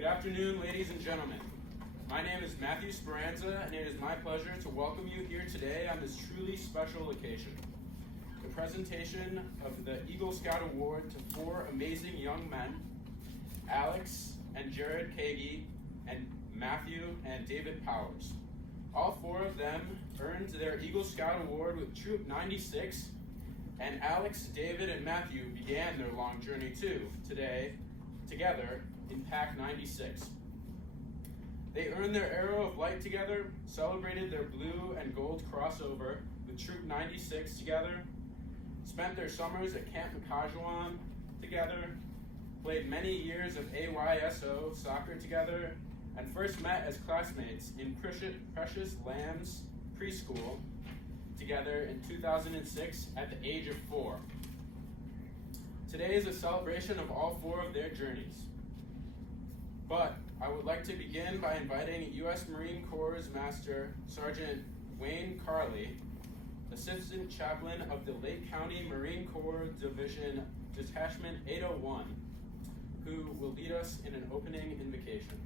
Good afternoon, ladies and gentlemen. My name is Matthew Speranza, and it is my pleasure to welcome you here today on this truly special occasion. The presentation of the Eagle Scout Award to four amazing young men, Alex and Jared Kagi, and Matthew and David Powers. All four of them earned their Eagle Scout Award with Troop 96, and Alex, David, and Matthew began their long journey too, together in Pack 96. They earned their Arrow of Light together, celebrated their blue and gold crossover with Troop 96 together, spent their summers at Camp Makajuan together, played many years of AYSO soccer together, and first met as classmates in Precious Lambs preschool together in 2006 at the age of 4. Today is a celebration of all four of their journeys. But I would like to begin by inviting U.S. Marine Corps Master Sergeant Wayne Carley, Assistant Chaplain of the Lake County Marine Corps Division Detachment 801, who will lead us in an opening invocation.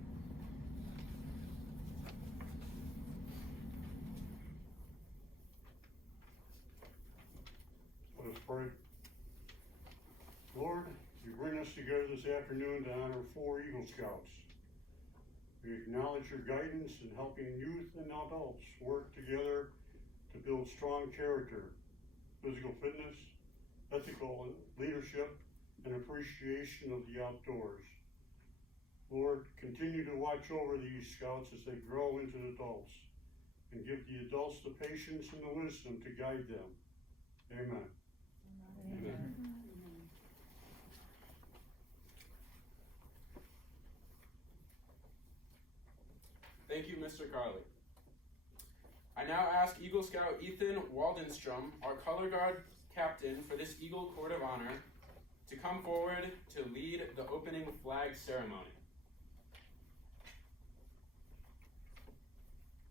Let us pray. Lord, you bring us together this afternoon to honor 4 Eagle Scouts. We acknowledge your guidance in helping youth and adults work together to build strong character, physical fitness, ethical leadership, and appreciation of the outdoors. Lord, continue to watch over these scouts as they grow into adults, and give the adults the patience and the wisdom to guide them. Amen. Amen. Thank you, Mr. Carley. I now ask Eagle Scout Ethan Waldenstrom, our color guard captain for this Eagle Court of Honor, to come forward to lead the opening flag ceremony.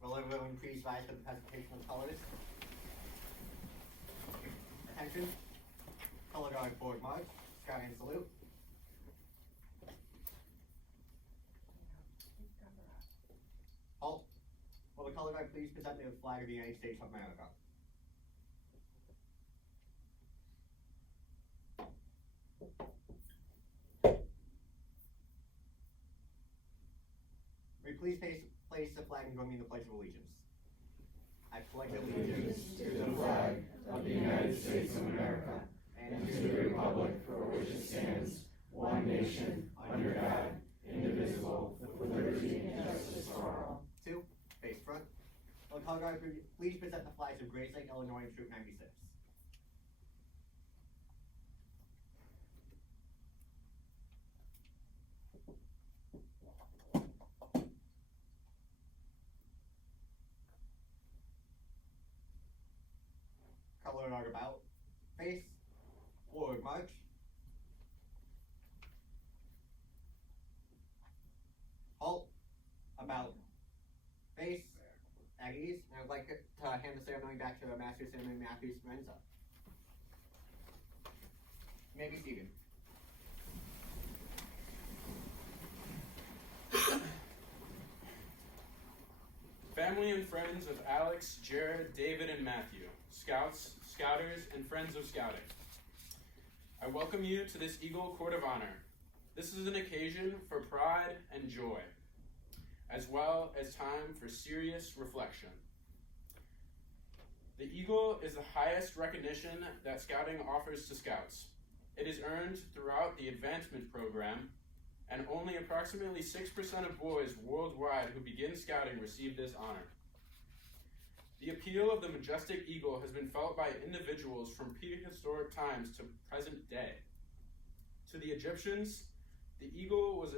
Will everyone please rise for the presentation of colors? Attention. Color guard forward march. Scout and salute. Halt. Will the color guard please present the flag of the United States of America? Will you please place the flag and join me in the Pledge of Allegiance? I pledge allegiance to the flag of the United States of America and to the republic for which it stands, one nation, under God, indivisible, with liberty and justice for all. 2. Face front. Will the color guard please present the flags of Grayslake, Illinois, and Troop 96? Color guard about. Face. Forward march. Halt. About. Face. At ease. And I'd like to hand the ceremony back to Master Ceremony Matthew Speranza. You may be seated. Family and friends of Alex, Jared, David, and Matthew, Scouts, Scouters, and friends of Scouting, I welcome you to this Eagle Court of Honor. This is an occasion for pride and joy, as well as time for serious reflection. The Eagle is the highest recognition that Scouting offers to Scouts. It is earned throughout the advancement program, and only approximately 6% of boys worldwide who begin Scouting receive this honor. The appeal of the majestic eagle has been felt by individuals from prehistoric times to present day. To the Egyptians, the eagle was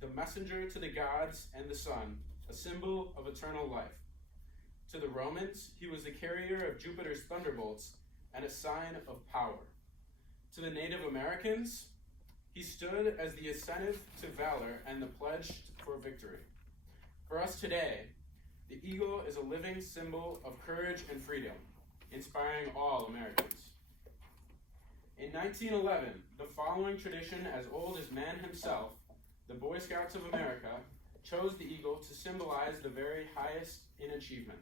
the messenger to the gods and the sun, a symbol of eternal life. To the Romans, he was the carrier of Jupiter's thunderbolts and a sign of power. To the Native Americans, he stood as the incentive to valor and the pledge for victory. For us today, the eagle is a living symbol of courage and freedom, inspiring all Americans. In 1911, the following tradition as old as man himself The Boy Scouts of America chose the eagle to symbolize the very highest in achievement.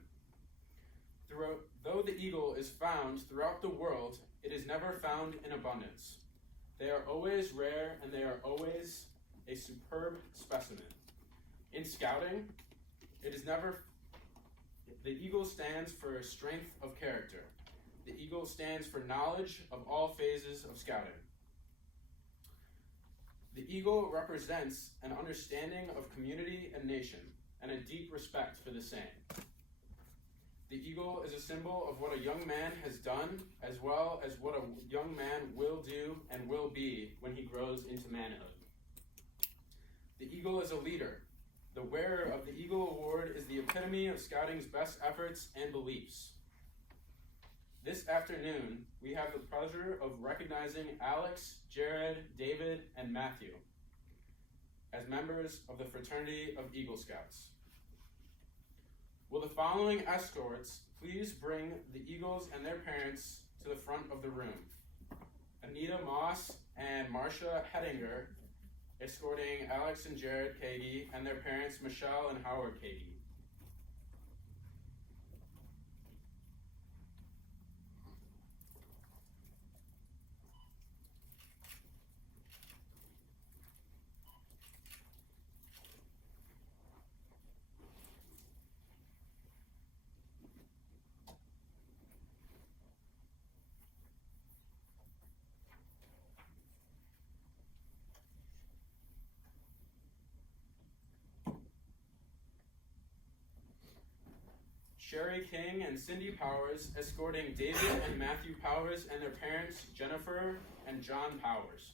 Though the eagle is found throughout the world, it is never found in abundance. They are always rare, and they are always a superb specimen. In scouting, the eagle stands for strength of character. The eagle stands for knowledge of all phases of scouting. The eagle represents an understanding of community and nation, and a deep respect for the same. The eagle is a symbol of what a young man has done, as well as what a young man will do and will be when he grows into manhood. The eagle is a leader. The wearer of the Eagle Award is the epitome of scouting's best efforts and beliefs. This afternoon, we have the pleasure of recognizing Alex, Jared, David, and Matthew as members of the fraternity of Eagle Scouts. Will the following escorts please bring the Eagles and their parents to the front of the room? Anita Moss and Marcia Hedinger escorting Alex and Jared Kagi and their parents Michelle and Howard Kagi. Sherry King and Cindy Powers escorting David and Matthew Powers and their parents Jennifer and John Powers.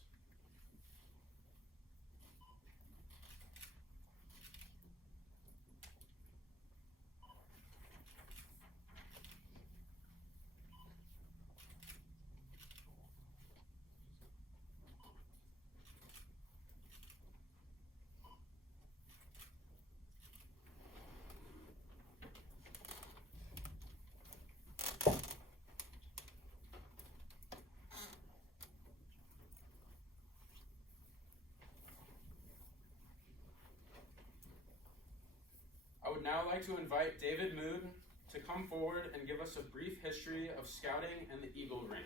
I would now like to invite David Mood to come forward and give us a brief history of scouting and the Eagle Ring.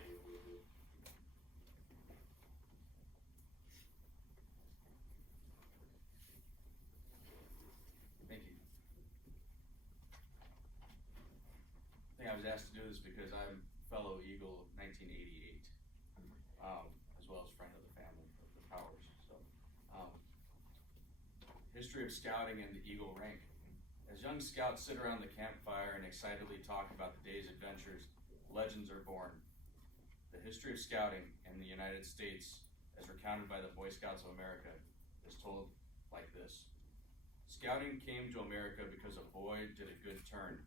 Thank you. I think I was asked to do this because I'm fellow Eagle of 1988, as well as friend of the family of the Powers. So, history of scouting and the Eagle rank. As young scouts sit around the campfire and excitedly talk about the day's adventures, legends are born. The history of scouting in the United States, as recounted by the Boy Scouts of America, is told like this. Scouting came to America because a boy did a good turn,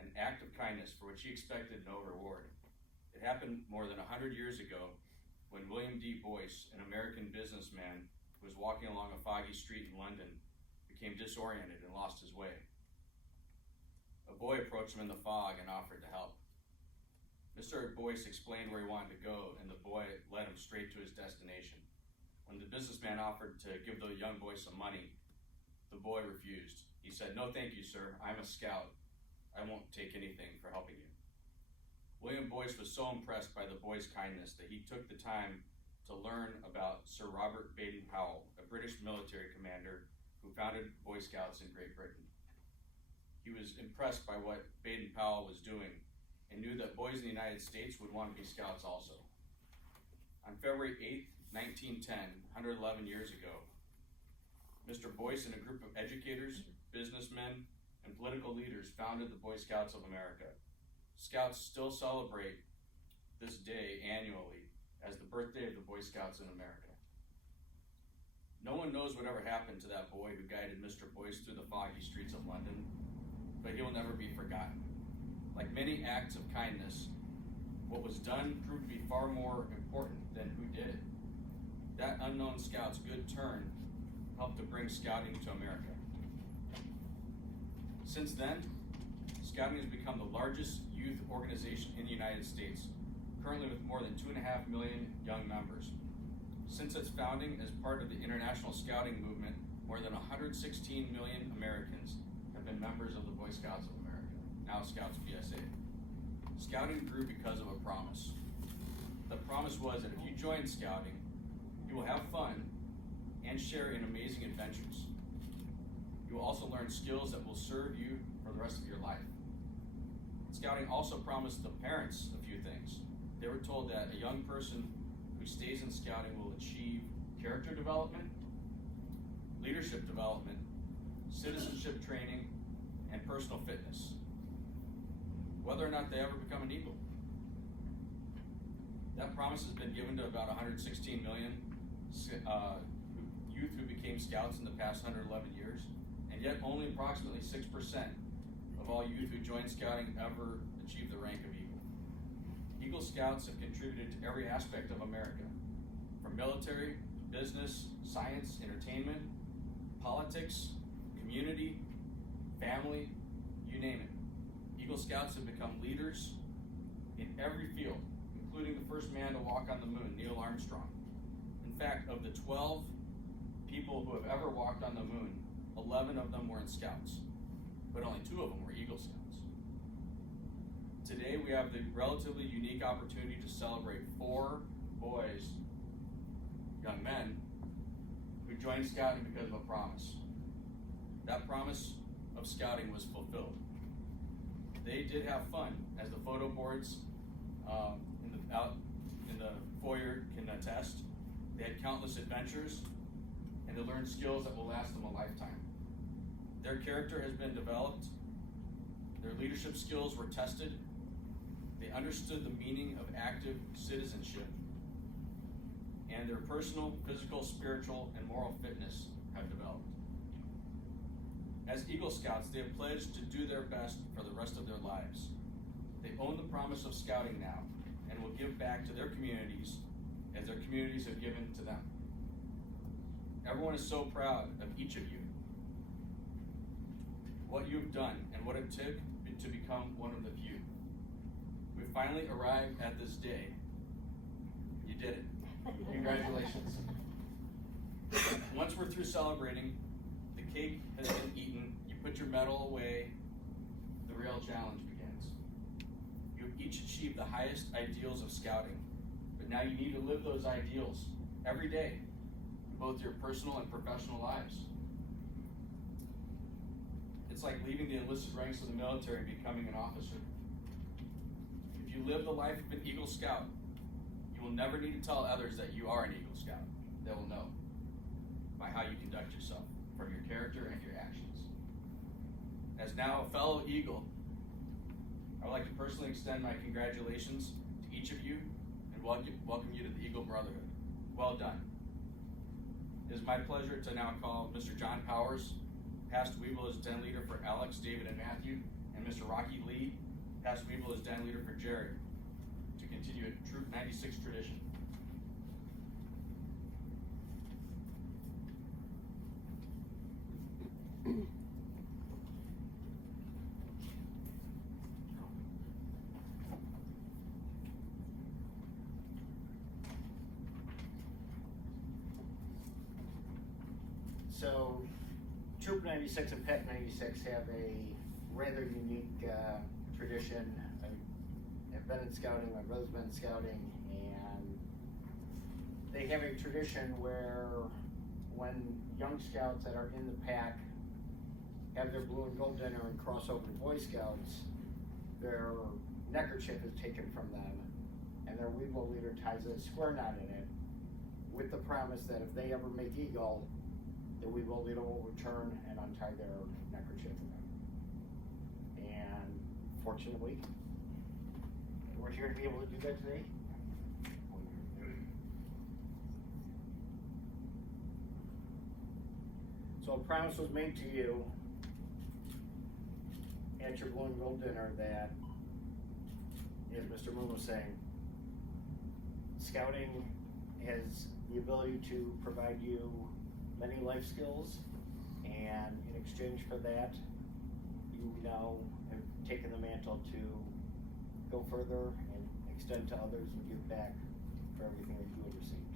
an act of kindness for which he expected no reward. It happened more than 100 years ago when William D. Boyce, an American businessman who was walking along a foggy street in London, became disoriented and lost his way. A boy approached him in the fog and offered to help. Mr. Boyce explained where he wanted to go, and the boy led him straight to his destination. When the businessman offered to give the young boy some money, the boy refused. He said, "No, thank you, sir. I'm a scout. I won't take anything for helping you." William Boyce was so impressed by the boy's kindness that he took the time to learn about Sir Robert Baden-Powell, a British military commander who founded Boy Scouts in Great Britain. He was impressed by what Baden-Powell was doing and knew that boys in the United States would want to be scouts also. On February 8, 1910, 111 years ago, Mr. Boyce and a group of educators, businessmen, and political leaders founded the Boy Scouts of America. Scouts still celebrate this day annually as the birthday of the Boy Scouts in America. No one knows whatever happened to that boy who guided Mr. Boyce through the foggy streets of London, but he will never be forgotten. Like many acts of kindness, what was done proved to be far more important than who did it. That unknown scout's good turn helped to bring scouting to America. Since then, scouting has become the largest youth organization in the United States, currently with more than 2.5 million young members. Since its founding as part of the international scouting movement, more than 116 million Americans have been members of the Boy Scouts of America, now Scouts PSA. Scouting grew because of a promise. The promise was that if you join Scouting, you will have fun and share in amazing adventures. You will also learn skills that will serve you for the rest of your life. Scouting also promised the parents a few things. They were told that a young person who stays in Scouting will achieve character development, leadership development, citizenship training, and personal fitness, whether or not they ever become an Eagle. That promise has been given to about 116 million youth who became Scouts in the past 111 years, and yet only approximately 6% of all youth who join Scouting ever achieve the rank of Eagle. Eagle Scouts have contributed to every aspect of America, from military, business, science, entertainment, politics, community, family, you name it. Eagle Scouts have become leaders in every field, including the first man to walk on the moon, Neil Armstrong. In fact, of the 12 people who have ever walked on the moon, 11 of them were in Scouts, but only 2 of them were Eagle Scouts. Today we have the relatively unique opportunity to celebrate 4 boys, young men, who joined Scouting because of a promise. That promise of Scouting was fulfilled. They did have fun, as the photo boards out in the foyer can attest. They had countless adventures, and they learned skills that will last them a lifetime. Their character has been developed. Their leadership skills were tested. They understood the meaning of active citizenship, and their personal, physical, spiritual, and moral fitness have developed. As Eagle Scouts, they have pledged to do their best for the rest of their lives. They own the promise of Scouting now, and will give back to their communities as their communities have given to them. Everyone is so proud of each of you, what you've done, and what it took to become one of the few. We finally arrived at this day. You did it. Congratulations. Once we're through celebrating, the cake has been eaten, you put your medal away, the real challenge begins. You've each achieved the highest ideals of Scouting, but now you need to live those ideals every day in both your personal and professional lives. It's like leaving the enlisted ranks of the military and becoming an officer. If you live the life of an Eagle Scout, you will never need to tell others that you are an Eagle Scout. They will know by how you conduct yourself, from your character and your actions. As now a fellow Eagle, I would like to personally extend my congratulations to each of you and welcome you to the Eagle Brotherhood. Well done. It is my pleasure to now call Mr. John Powers, past Weevil as Den Leader for Alex, David, and Matthew, and Mr. Rocky Lee, past Weevil as Den Leader for Jared, to continue a Troop 96 tradition. So, Troop 96 and Pet 96 have a rather unique tradition. I've been in Scouting, my brother's been in Scouting, and they have a tradition where when young Scouts that are in the pack have their blue and gold dinner and cross over to Boy Scouts, their neckerchief is taken from them, and their Weevil leader ties a square knot in it with the promise that if they ever make Eagle, the Weevil leader will return and untie their neckerchief for them. And fortunately, we're here to be able to do that today. So a promise was made to you at your blue and gold dinner that, as Mr. Moon was saying, Scouting has the ability to provide you many life skills, and in exchange for that, you now have taken the mantle to go further and extend to others and give back for everything that you have received.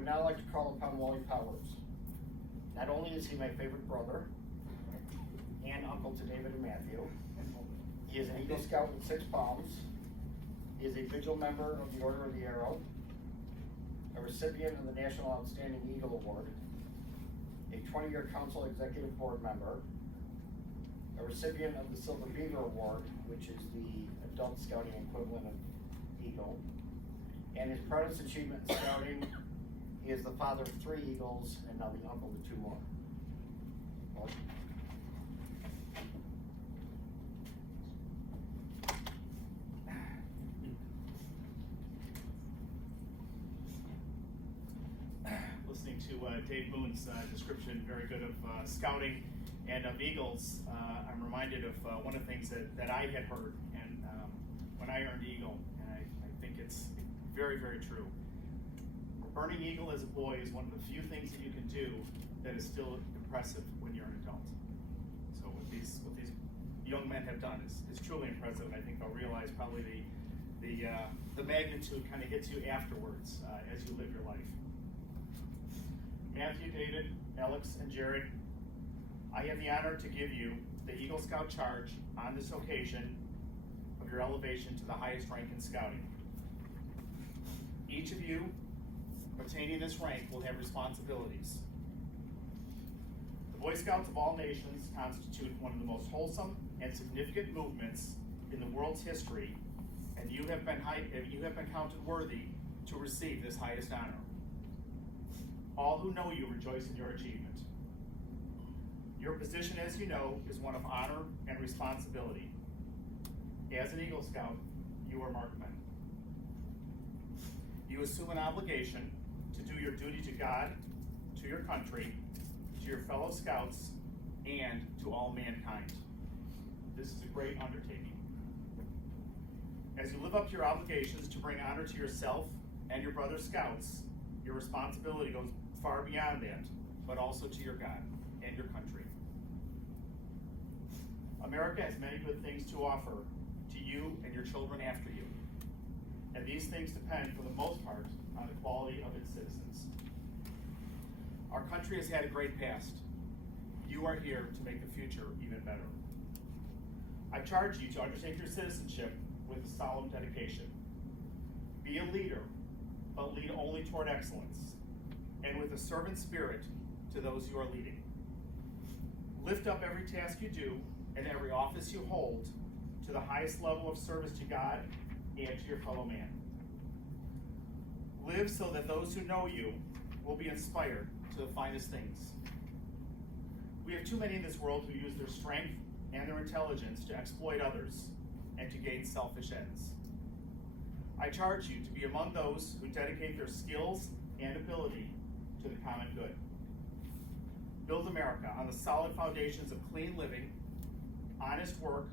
would now like to call upon Wally Powers. Not only is he my favorite brother and uncle to David and Matthew, he is an Eagle Scout with 6 Palms. He is a vigil member of the Order of the Arrow, a recipient of the National Outstanding Eagle Award, a 20-year Council Executive Board member, a recipient of the Silver Beaver Award, which is the adult scouting equivalent of Eagle, and his proudest achievement in scouting, he is the father of 3 Eagles and now the uncle to 2 more. Wally? Listening to Dave Boone's description, very good, of scouting and of Eagles, I'm reminded of one of the things that I had heard and when I earned Eagle, and I think it's very, very true. Earning Eagle as a boy is one of the few things that you can do that is still impressive when you're an adult. So what these young men have done is truly impressive, and I think they'll realize probably the magnitude kind of hits you afterwards as you live your life. Matthew, David, Alex, and Jared, I have the honor to give you the Eagle Scout charge on this occasion of your elevation to the highest rank in scouting. Each of you attaining this rank will have responsibilities. The Boy Scouts of all nations constitute one of the most wholesome and significant movements in the world's history, and you have been counted worthy to receive this highest honor. All who know you rejoice in your achievement. Your position, as you know, is one of honor and responsibility. As an Eagle Scout, you are marked men. You assume an obligation to do your duty to God, to your country, to your fellow Scouts, and to all mankind. This is a great undertaking. As you live up to your obligations to bring honor to yourself and your brother Scouts, your responsibility goes far beyond that, but also to your God and your country. America has many good things to offer to you and your children after you, and these things depend, for the most part, on the quality of its citizens. Our country has had a great past. You are here to make the future even better. I charge you to undertake your citizenship with a solemn dedication. Be a leader, but lead only toward excellence, and with a servant spirit to those you are leading. Lift up every task you do and every office you hold to the highest level of service to God and to your fellow man. Live so that those who know you will be inspired to the finest things. We have too many in this world who use their strength and their intelligence to exploit others and to gain selfish ends. I charge you to be among those who dedicate their skills and ability to the common good. Build America on the solid foundations of clean living, honest work,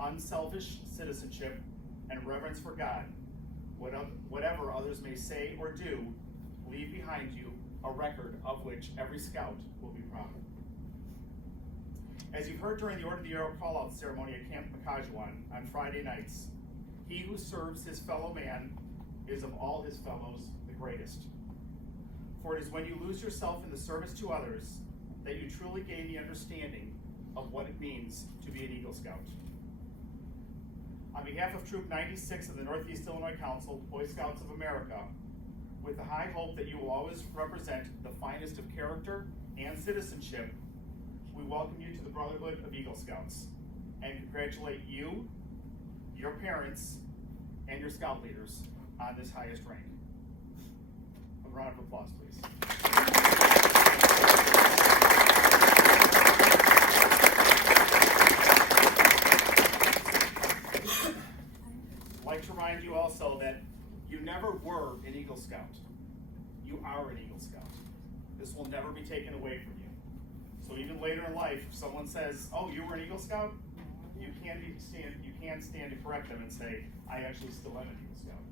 unselfish citizenship, and reverence for God. Whatever others may say or do, leave behind you a record of which every Scout will be proud. As you've heard during the Order of the Arrow call-out ceremony at Camp Makajuan on Friday nights, he who serves his fellow man is of all his fellows the greatest. For it is when you lose yourself in the service to others that you truly gain the understanding of what it means to be an Eagle Scout. On behalf of Troop 96 of the Northeast Illinois Council, Boy Scouts of America, with the high hope that you will always represent the finest of character and citizenship, we welcome you to the Brotherhood of Eagle Scouts and congratulate you, your parents, and your Scout leaders on this highest rank. A round of applause, please. I'd like to remind you also that you never were an Eagle Scout. You are an Eagle Scout. This will never be taken away from you. So even later in life, if someone says, "Oh, you were an Eagle Scout," you can stand to correct them and say, "I actually still am an Eagle Scout."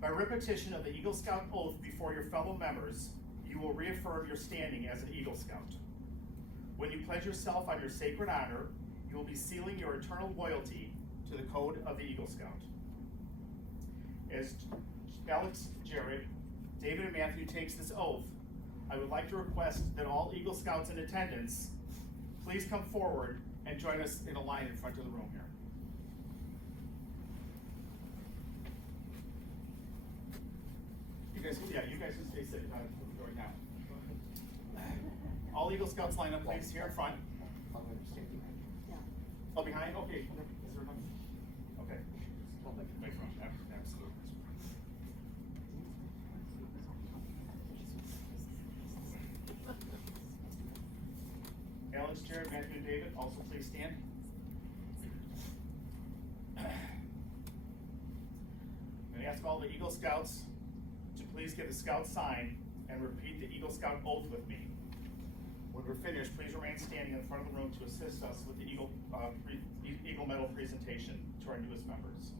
By repetition of the Eagle Scout oath before your fellow members, you will reaffirm your standing as an Eagle Scout. When you pledge yourself on your sacred honor, you will be sealing your eternal loyalty to the code of the Eagle Scout. as Alex, Jared, David, and Matthew takes this oath, I would like to request that all Eagle Scouts in attendance please come forward and join us in a line in front of the room here. You guys can stay sitting right now. All Eagle Scouts line up, please, here in front. Oh, behind? Okay. Is there enough? Okay. Absolutely. Alex, Jared, Matthew, and David, also please stand. I'm going to ask all the Eagle Scouts to please give the Scout sign and repeat the Eagle Scout oath with me. When we're finished, please remain standing in front of the room to assist us with the Eagle Medal presentation to our newest members.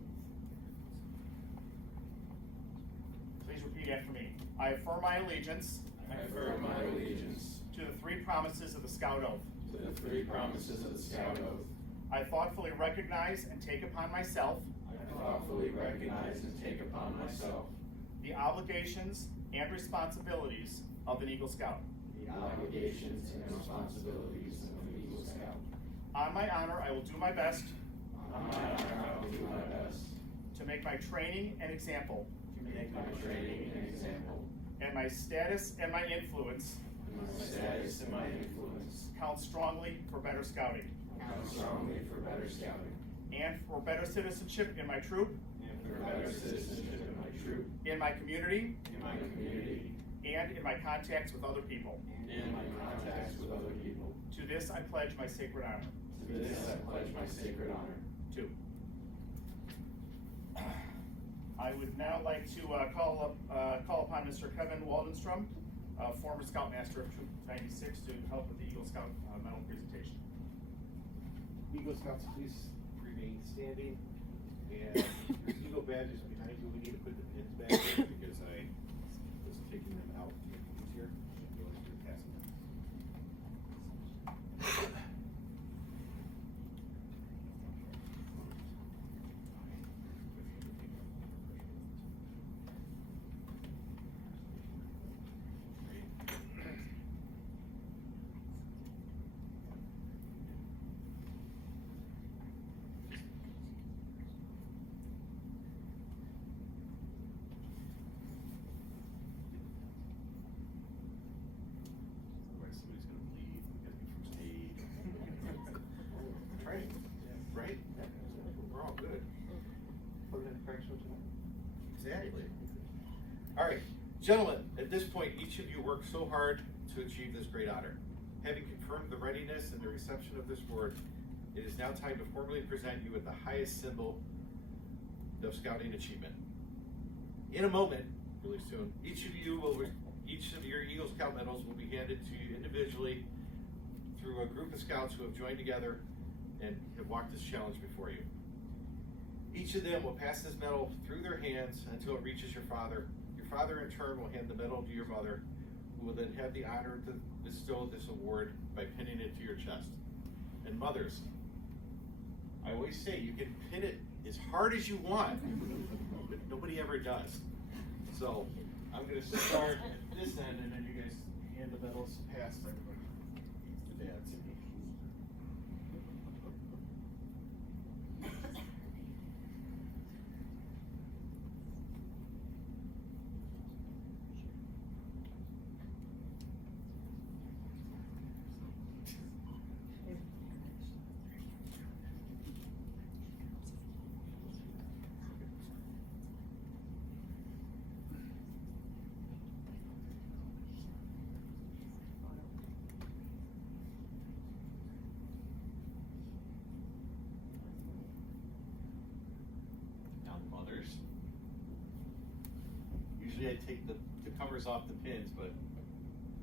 Please repeat after me. I affirm my allegiance. I affirm my allegiance to the three promises of the Scout Oath. to the three promises of the Scout Oath. I thoughtfully recognize and take upon myself I thoughtfully recognize and take upon myself the obligations and responsibilities of an Eagle Scout. the obligations and responsibilities of an Eagle Scout. On my honor, I will do my best On my honor, I will do my best to make my training an example to make my training an example, and my status and my influence and my status and my influence count strongly for better scouting count strongly for better scouting, and for better citizenship in my troop, and for better citizenship in my troop, in my community, in my community, and in my contacts with other people. and in my contacts with other people. To this I pledge my sacred honor. To this I pledge my sacred honor. 2. I would now like to call upon Mr. Kevin Waldenstrom, former Scoutmaster of Troop 96, to help with the Eagle Scout medal presentation. Eagle Scouts, please remain standing, and your Eagle badges behind you. We need to put the pins back there because I was taking them out to make it easier. You'll just be passing them. Otherwise, somebody's gonna leave. We gotta be first aid. Right? Right? We're all good. Put it in correction tonight. Exactly. All right, gentlemen, at this point, each of you worked so hard to achieve this great honor. Having confirmed the readiness and the reception of this award, it is now time to formally present you with the highest symbol of scouting achievement. In a moment, really soon, each of your Eagle Scout medals will be handed to you individually through a group of scouts who have joined together and have walked this challenge before you. Each of them will pass this medal through their hands until it reaches your father. Your father, in turn, will hand the medal to your mother, who will then have the honor to bestow this award by pinning it to your chest. And mothers, I always say you can pin it as hard as you want, but nobody ever does. So I'm going to start at this end, and then you guys hand the medals past everybody. The dads. Now the mothers. Usually I take the covers off the pins, but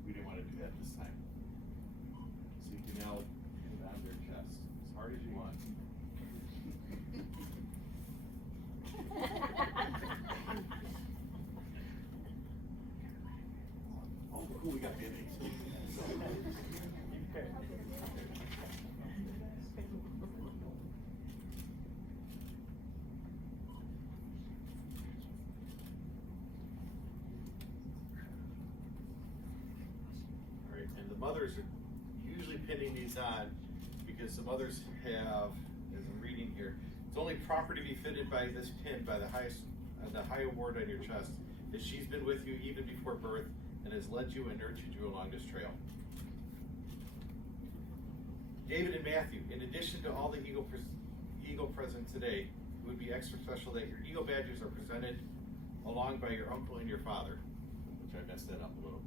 we didn't want to do that this time. So you can now pin it on their chest as hard as you want. Oh, cool, we got band-aids. the mothers are usually pinning these on because the mothers have, as I'm reading here, it's only proper to be fitted by this pin by the high award on your chest, as she's been with you even before birth and has led you and nurtured you along this trail. David and Matthew, in addition to all the Eagle present today, it would be extra special that your Eagle badges are presented along by your uncle and your father, which I messed that up a little.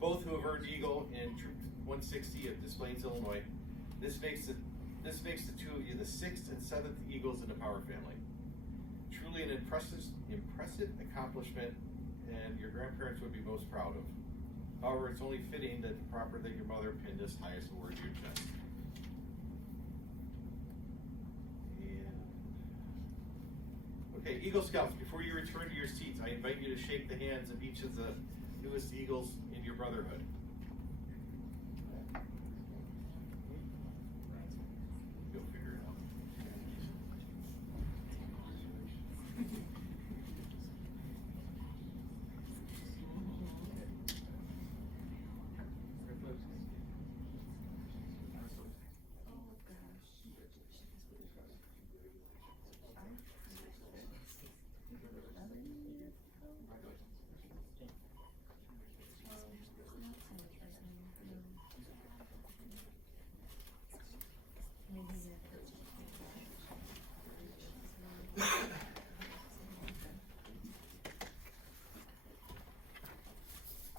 Both who have earned Eagle in Troop 160 of Des Plaines, Illinois. This makes the two of you the 6th and 7th Eagles in the Power family. Truly an impressive accomplishment, and your grandparents would be most proud of. However, it's only fitting that your mother pinned this highest award to your chest. Okay, Eagle Scouts, before you return to your seats, I invite you to shake the hands of each of the newest Eagles in your brotherhood. You'll figure it out.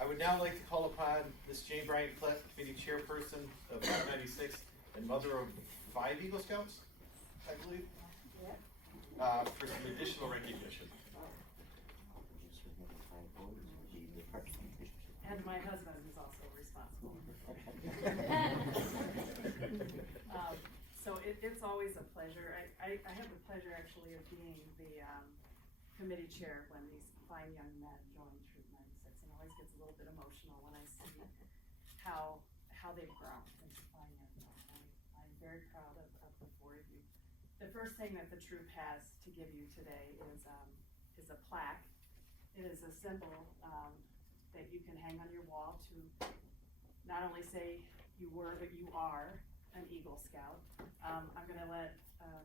I would now like to call upon Ms. Jane Bryant Klett, Committee Chairperson of 96 and mother of 5 Eagle Scouts, I believe, for some additional recognition. And my husband is also responsible. So it's always a pleasure. I have the pleasure actually of being the committee chair when these fine young men join Troop 96, and it always gets a little bit emotional when I see how they've grown into fine young men. I'm very proud of the 4 of you. The first thing that the troop has to give you today is a plaque. It is a symbol that you can hang on your wall to not only say you were, but you are an Eagle Scout. I'm going to let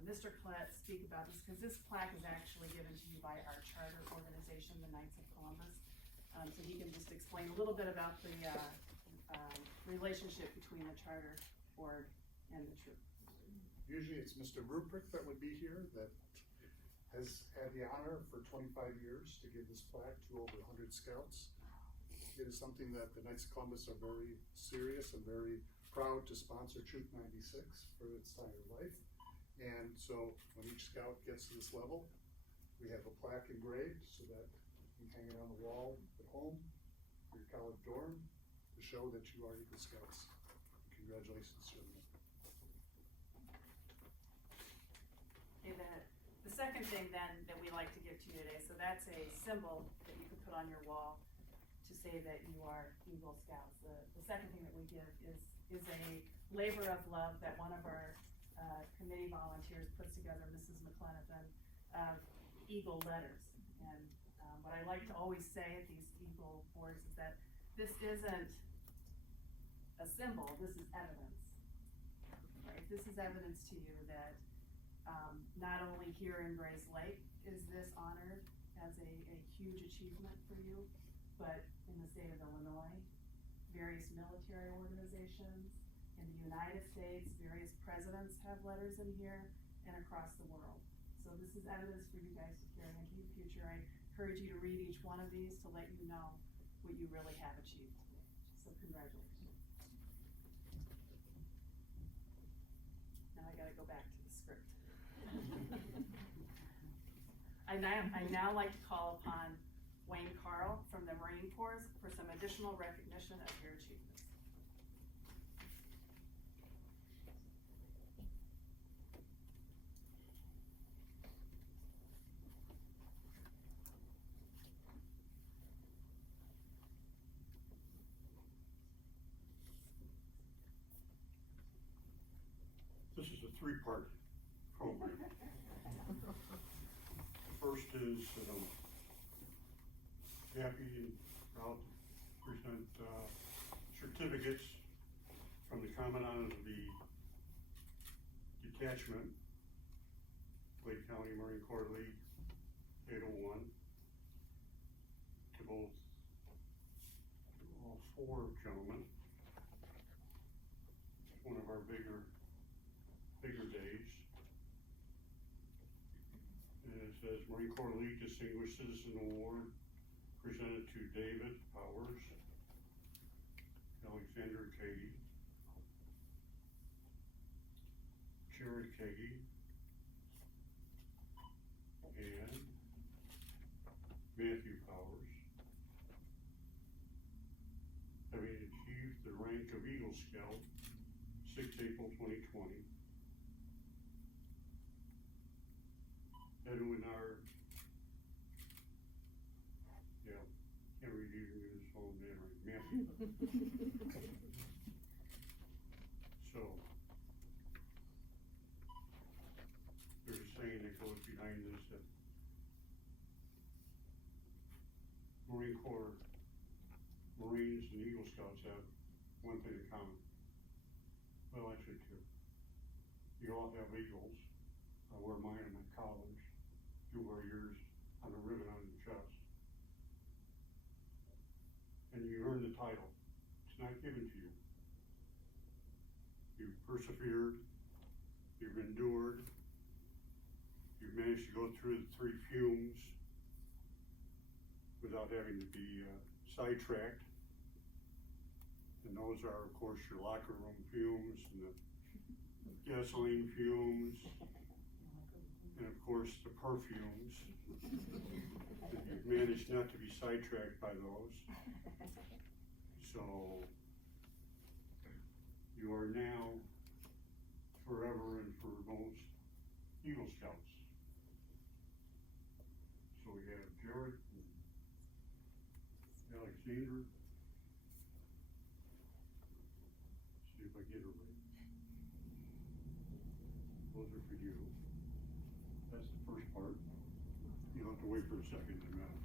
Mr. Klett speak about this, because this plaque is actually given to you by our charter organization, the Knights of Columbus. So he can just explain a little bit about the relationship between the charter board and the troop. Usually it's Mr. Rupert that would be here, that has had the honor for 25 years to give this plaque to over 100 scouts. It is something that the Knights of Columbus are very serious and very proud to sponsor Troop 96 for its entire life. And so when each scout gets to this level, we have a plaque engraved so that you can hang it on the wall at home, your college dorm, to show that you are Eagle Scouts. Congratulations, gentlemen. Okay, the second thing then that we like to give to you today, so that's a symbol that you can put on your wall to say that you are Eagle Scouts. The second thing that we give is a labor of love that one of our committee volunteers puts together, Mrs. McLenathan, of Eagle letters. And what I like to always say at these Eagle boards is that this isn't a symbol, this is evidence, right? This is evidence to you that not only here in Grayslake is this honored as a huge achievement for you, but in the state of Illinois, various military organizations, in the United States, various presidents have letters in here, and across the world. So this is evidence for you guys to carry into the future. I encourage you to read each one of these to let you know what you really have achieved today. So congratulations. Now I gotta go back to the script. I now like to call upon Wayne Carl from the Marine Corps for some additional recognition of your achievements. This is a 3-part program. First is happy and proud to present certificates from the Commandant of the Detachment, Lake County Marine Corps League 801, to both all four gentlemen. One of our bigger days. And it says Marine Corps League Distinguished Citizen Award presented to David Powers, Alexander Kagi, Jared Kagi, and Matthew Powers, having achieved the rank of Eagle Scout 6 April 2020. Edwin R. Yeah, can't read even his own name right, Matthew. So, there's a saying that goes behind this that Marine Corps, Marines and Eagle Scouts have one thing in common. Well, actually two. You all have eagles. I wear mine in college. You wear yours on a ribbon on your chest. And you earn the title. It's not given to you. You've persevered. You've endured. You've managed to go through the 3 fumes without having to be sidetracked. And those are, of course, your locker room fumes and the gasoline fumes, and of course, the perfumes. You've managed not to be sidetracked by those. So, you are now forever and foremost Eagle Scouts. So we have Jared and Alexander. See if I get it right. Those are for you. That's the first part. You'll have to wait for a second in a minute.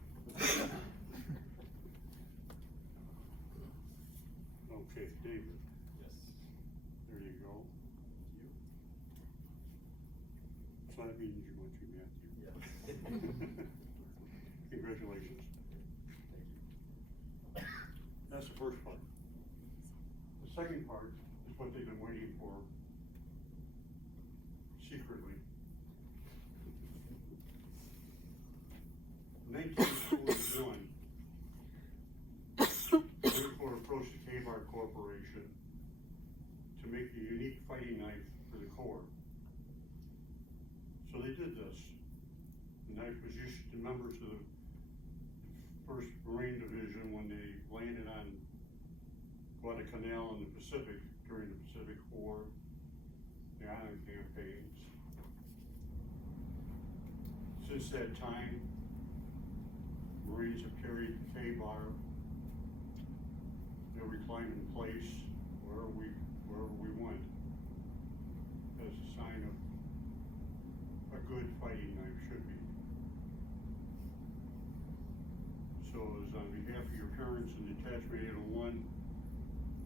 Okay, David. Yes. There you go. You. So that means you went through Matthew. Yes. Congratulations. Thank you. That's the first part. The second part is what they've been waiting for secretly. In 1941, the Marine Corps approached the K-Bar Corporation to make a unique fighting knife for the Corps. So they did this. The knife was issued to members of the 1st Marine Division when they landed on Guadalcanal in the Pacific during the Pacific War, the island campaigns. Since that time, Marines have carried the K-bar every climbing place wherever we went as a sign of a good fighting knife should be. So as on behalf of your parents and Detachment 801,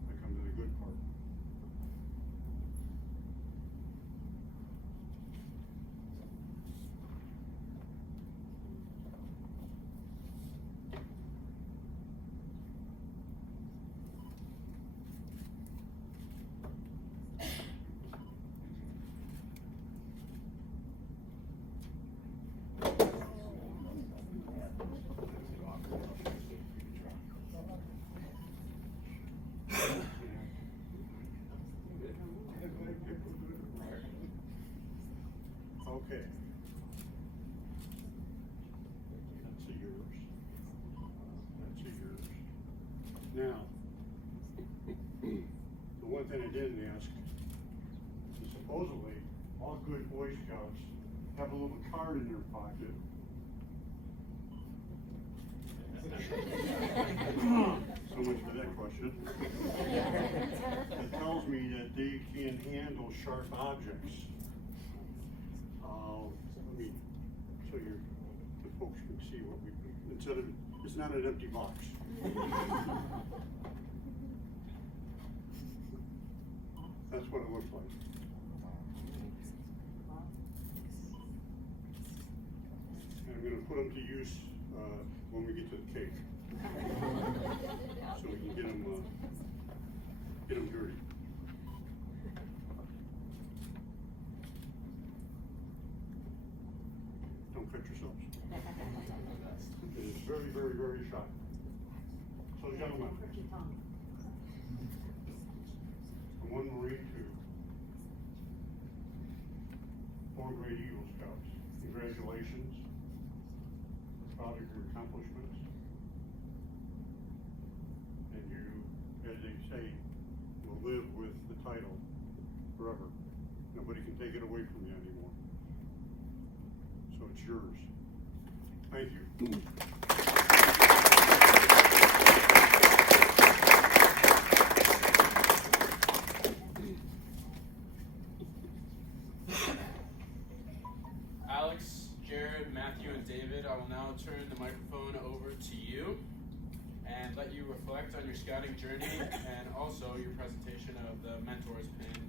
I come to the good part. Okay. That's a yours. That's a yours. Now, the one thing I didn't ask is supposedly all good Boy Scouts have a little card in their pocket. So much for that question. It tells me that they can handle sharp objects. Let me, so the folks can see what we, instead of It's not an empty box. That's what it looks like. And I'm gonna put them to use, when we get to the cake. So we can get them dirty. Don't cut yourselves. It is very, very, very sharp. So gentlemen, from one Marine to 4 Great Eagle Scouts, congratulations. Proud of your accomplishments. And you, as they say, will live with the title forever. Nobody can take it away from you anymore. So it's yours. Thank you. Alex, Jared, Matthew, and David, I will now turn the microphone over to you and let you reflect on your scouting journey and also your presentation of the Mentors pin.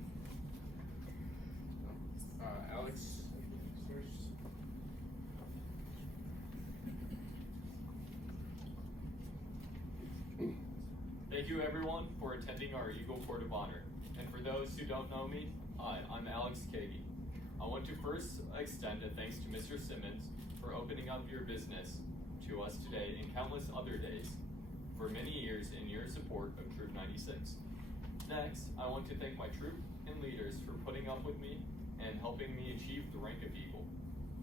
Alex, first. Thank you everyone for attending our Eagle Court of Honor. And for those who don't know me, hi, I'm Alex Kagi. I want to first extend a thanks to Mr. Simmons for opening up your business to us today and countless other days for many years in your support of Troop 96. Next, I want to thank my troop and leaders for putting up with me and helping me achieve the rank of Eagle.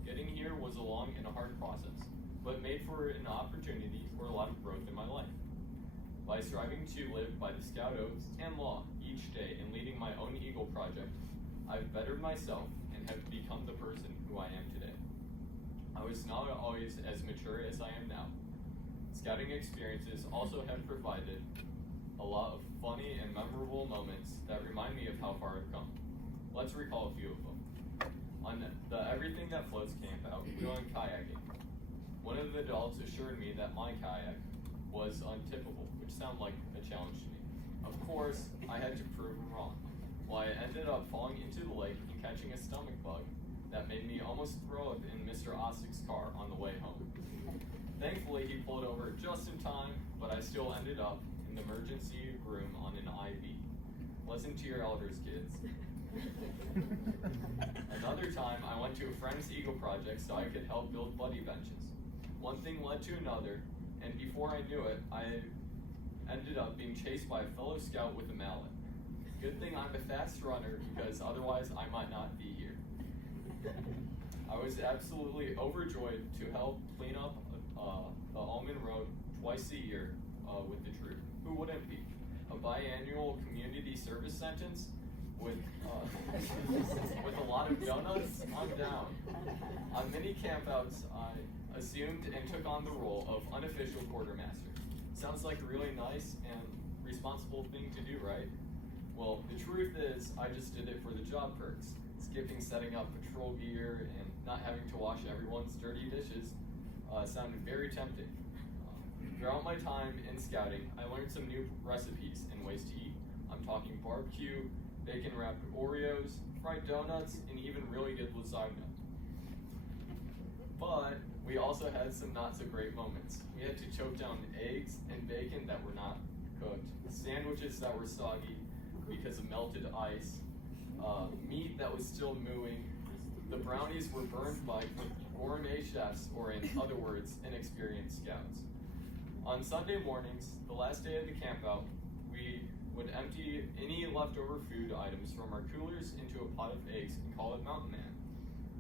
Getting here was a long and a hard process, but made for an opportunity for a lot of growth in my life. By striving to live by the Scout oaths and law each day and leading my own Eagle project, I've bettered myself and have become the person who I am today. I was not always as mature as I am now. Scouting experiences also have provided a lot of funny and memorable moments that remind me of how far I've come. Let's recall a few of them. On the Everything That Floats camp out, we went kayaking. One of the adults assured me that my kayak was untippable, which sounded like a challenge to me. Of course, I had to prove him wrong. Well, I ended up falling into the lake and catching a stomach bug that made me almost throw up in Mr. Ossick's car on the way home. Thankfully, he pulled over just in time, but I still ended up in the emergency room on an IV. Listen to your elders, kids. Another time, I went to a friend's Eagle project so I could help build buddy benches. One thing led to another, and before I knew it, I ended up being chased by a fellow scout with a mallet. Good thing I'm a fast runner, because otherwise I might not be here. I was absolutely overjoyed to help clean up the Almond Road twice a year with the troop. Who wouldn't be? A biannual community service sentence with with a lot of donuts? I'm down. On many campouts, I assumed and took on the role of unofficial quartermaster. Sounds like a really nice and responsible thing to do, right? Well, the truth is, I just did it for the job perks. Skipping setting up patrol gear and not having to wash everyone's dirty dishes sounded very tempting. Throughout my time in scouting, I learned some new recipes and ways to eat. I'm talking barbecue, bacon wrapped Oreos, fried donuts, and even really good lasagna. But we also had some not so great moments. We had to choke down eggs and bacon that were not cooked, sandwiches that were soggy because of melted ice, meat that was still mooing. The brownies were burned by gourmet chefs, or in other words, inexperienced scouts. On Sunday mornings, the last day of the campout, we would empty any leftover food items from our coolers into a pot of eggs and call it Mountain Man.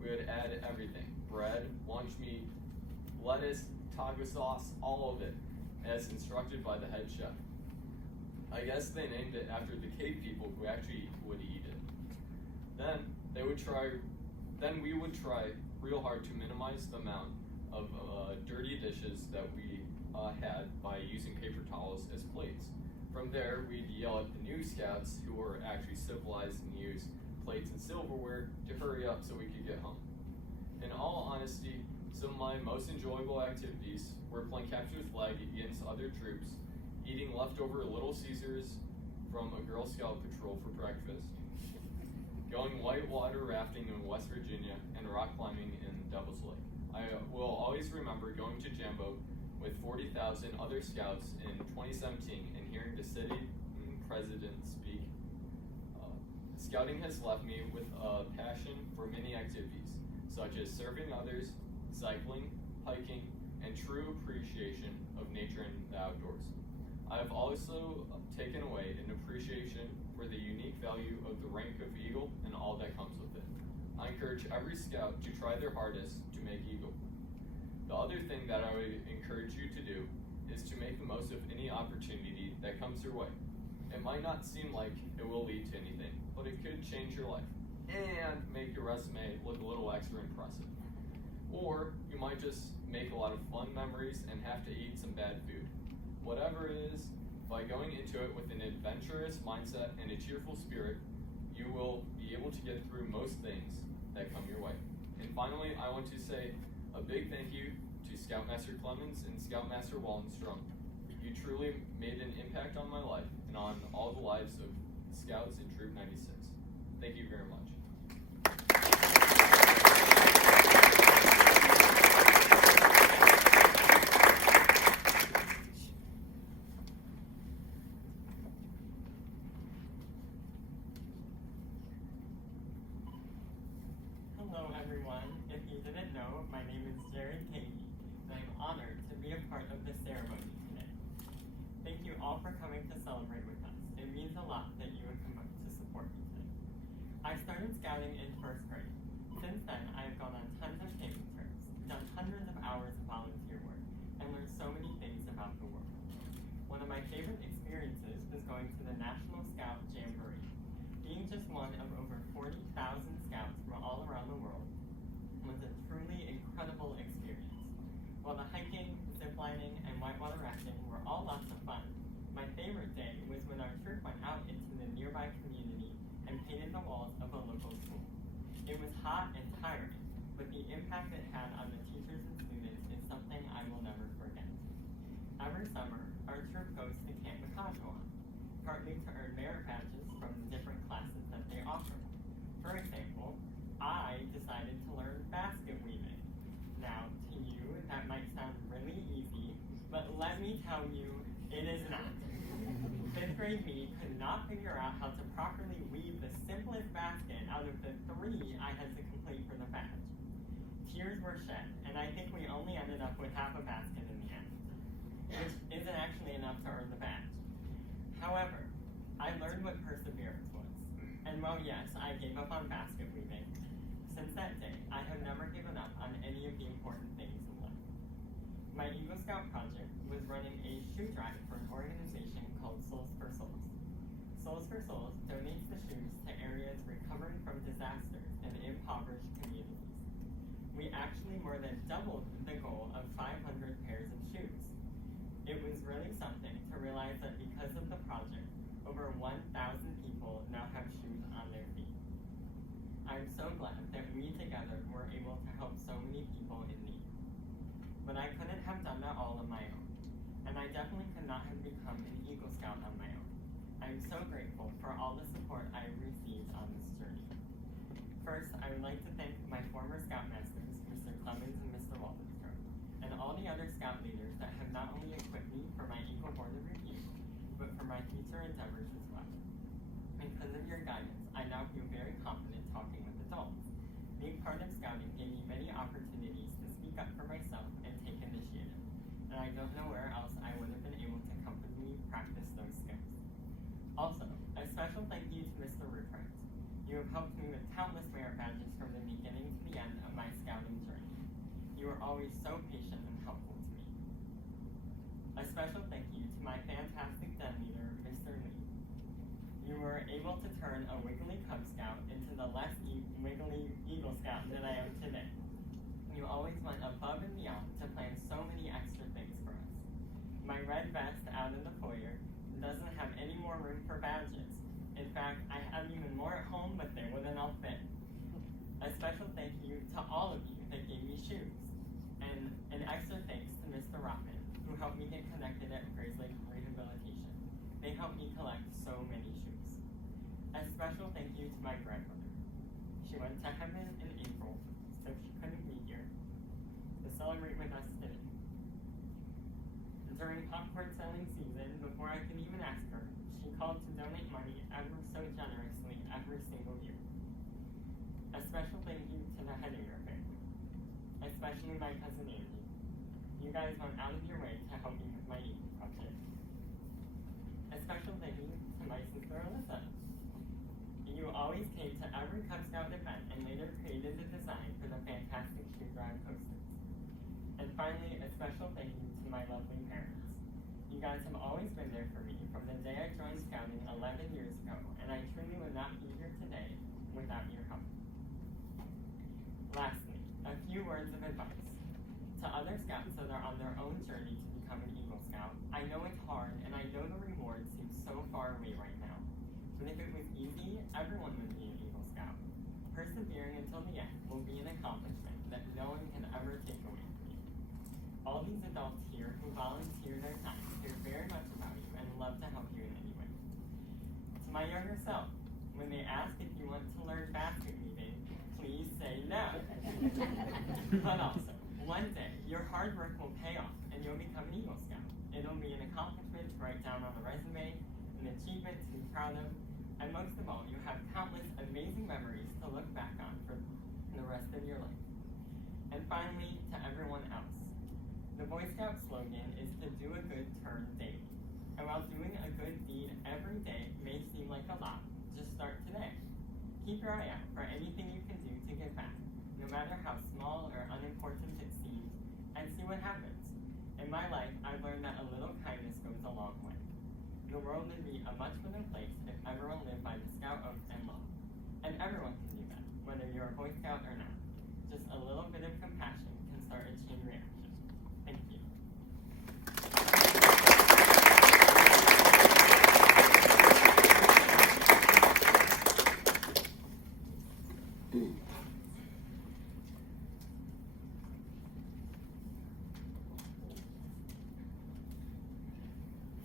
We would add everything: bread, lunch meat, lettuce, taco sauce, all of it, as instructed by the head chef. I guess they named it after the cave people who actually would eat it. Then we would try real hard to minimize the amount of dirty dishes that we had by using paper towels as plates. From there, we'd yell at the new scouts, who were actually civilized and used plates and silverware, to hurry up so we could get home. In all honesty, Some of my most enjoyable activities were playing capture the flag against other troops, eating leftover Little Caesars from a Girl Scout patrol for breakfast, going whitewater rafting in West Virginia, and rock climbing in Devil's Lake. I will always remember going to Jambo with 40,000 other scouts in 2017 and hearing the city president speak. Scouting has left me with a passion for many activities, such as serving others, cycling, hiking, and true appreciation of nature and the outdoors. I have also taken away an appreciation for the unique value of the rank of Eagle and all that comes with it. I encourage every scout to try their hardest to make Eagle. The other thing that I would encourage you to do is to make the most of any opportunity that comes your way. It might not seem like it will lead to anything, but it could change your life and make your resume look a little extra impressive. Or you might just make a lot of fun memories and have to eat some bad food. Whatever it is, by going into it with an adventurous mindset and a cheerful spirit, you will be able to get through most things that come your way. And finally, I want to say a big thank you to Scoutmaster Clemens and Scoutmaster Wallenstrom. You truly made an impact on my life and on all the lives of Scouts in Troop 96. Thank you very much. Hello everyone. If you didn't know, my name is Jared Cagey, and I'm honored to be a part of this ceremony today. Thank you all for coming to celebrate with us. It means a lot that you would come up to support me today. I started scouting in first grade. Since then, I have gone on tons of camping trips, done hundreds of hours of volunteer work, and learned so many things about the world. One of my favorite experiences was going to the National Scout Jamboree. Being just one of over 40,000 scouts from all around the world was a truly incredible experience. While the hiking, ziplining, and whitewater rafting were all lots of fun, my favorite day was when our troop went out into the nearby community and painted the walls of a local school. It was hot and tiring, but the impact it had on the teachers and students is something I will never forget. Every summer, our troop goes to Camp Makajwan, partly to earn merit badges from the different classes that they offer. For example, I decided to learn basket weaving. Now, to you, that might sound really easy, but let me tell you, it is not. Fifth grade me could not figure out how to properly weave the simplest basket out of the 3 I had to complete for the badge. Tears were shed, and I think we only ended up with half a basket in the end, which isn't actually enough to earn the badge. However, I learned what perseverance was. And while yes, I gave up on basket weaving, since that day, I have never given up on any of the important things in life. My Eagle Scout project was running a shoe drive for an organization called Souls for Souls. Souls for Souls donates the shoes to areas recovering from disasters and impoverished communities. We actually more than doubled the goal of 500 pairs of shoes. It was really something to realize that because of the project, over 1,000 people now have shoes on their feet. I'm so glad that we together were able to help so many people in need. But I couldn't have done that all on my own, and I definitely could not have become an Eagle Scout on my own. I'm so grateful for all the support I received on this journey. First, I would like to thank my former Scoutmasters, Mr. Clemens and Mr. Waldenstrom, and all the other Scout leaders that have not only equipped me for my Eagle Board of Review, but for my future endeavors as well. Because of your guidance, I now feel very confident talking with adults. Being part of Scouting gave me many opportunities to speak up for myself and take initiative, and I don't know where else I would have been able to comfortably practice those skills. Also, a special thank you to Mr. Ruprecht. You have helped me with countless merit badges from the beginning to the end of my scouting journey. You are always so patient and helpful to me. A special thank you to my fantastic den leader, Mr. Lee. You were able to turn a wiggly Cub Scout into the less wiggly Eagle Scout than I am today. You always went above and beyond to plan so many extra things for us. My red vest out in the foyer doesn't have any more room for badges. In fact, I have even more at home, but they wouldn't all fit. A special thank you to all of you that gave me shoes. An extra thanks to Mr. Rottman, who helped me get connected at Grayslake Rehabilitation. They helped me collect so many shoes. A special thank you to my grandmother. She went to heaven in April, so she couldn't be here to celebrate with us today. During popcorn selling season, before I could even ask her, she called to donate money ever so generously every single year. A special thank you to the Hedinger family, especially my cousin Andy. You guys went out of your way to help me with my eating project. A special thank you to my sister Alyssa. You always came to every Cub Scout event and later created the design for the fantastic shoe drive posters. And finally, a special thank you to my lovely parents. You guys have always been there for me from the day I joined Scouting 11 years ago, and I truly would not be here today without your help. Lastly, a few words of advice. To other Scouts that are on their own journey to become an Eagle Scout, I know it's hard and I know the reward seems so far away right now. But if it was easy, everyone would be an Eagle Scout. Persevering until the end will be an accomplishment that no one can ever take away from you. All these adults here who volunteer their time care very much about you and love to help you in any way. To my younger self, when they ask if you want to learn basket weaving, please say no. But also, one day, your hard work will pay off and you'll become an Eagle Scout. It'll be an accomplishment to write down on a resume, an achievement to be proud of, and most of all, you have countless amazing memories to look back on for the rest of your life. And finally, to everyone else, the Boy Scout slogan is to do a good turn daily. And while doing a good deed every day may seem like a lot, just start today. Keep your eye out for anything you can do to give back, no matter how small or unimportant it seems, and see what happens. In my life, I've learned that a little kindness goes a long way. The world would be a much better place if everyone lived by the Scout oath and law. And everyone can do that, whether you're a Boy Scout or not. Just a little bit of compassion can start a chain reaction. Thank you.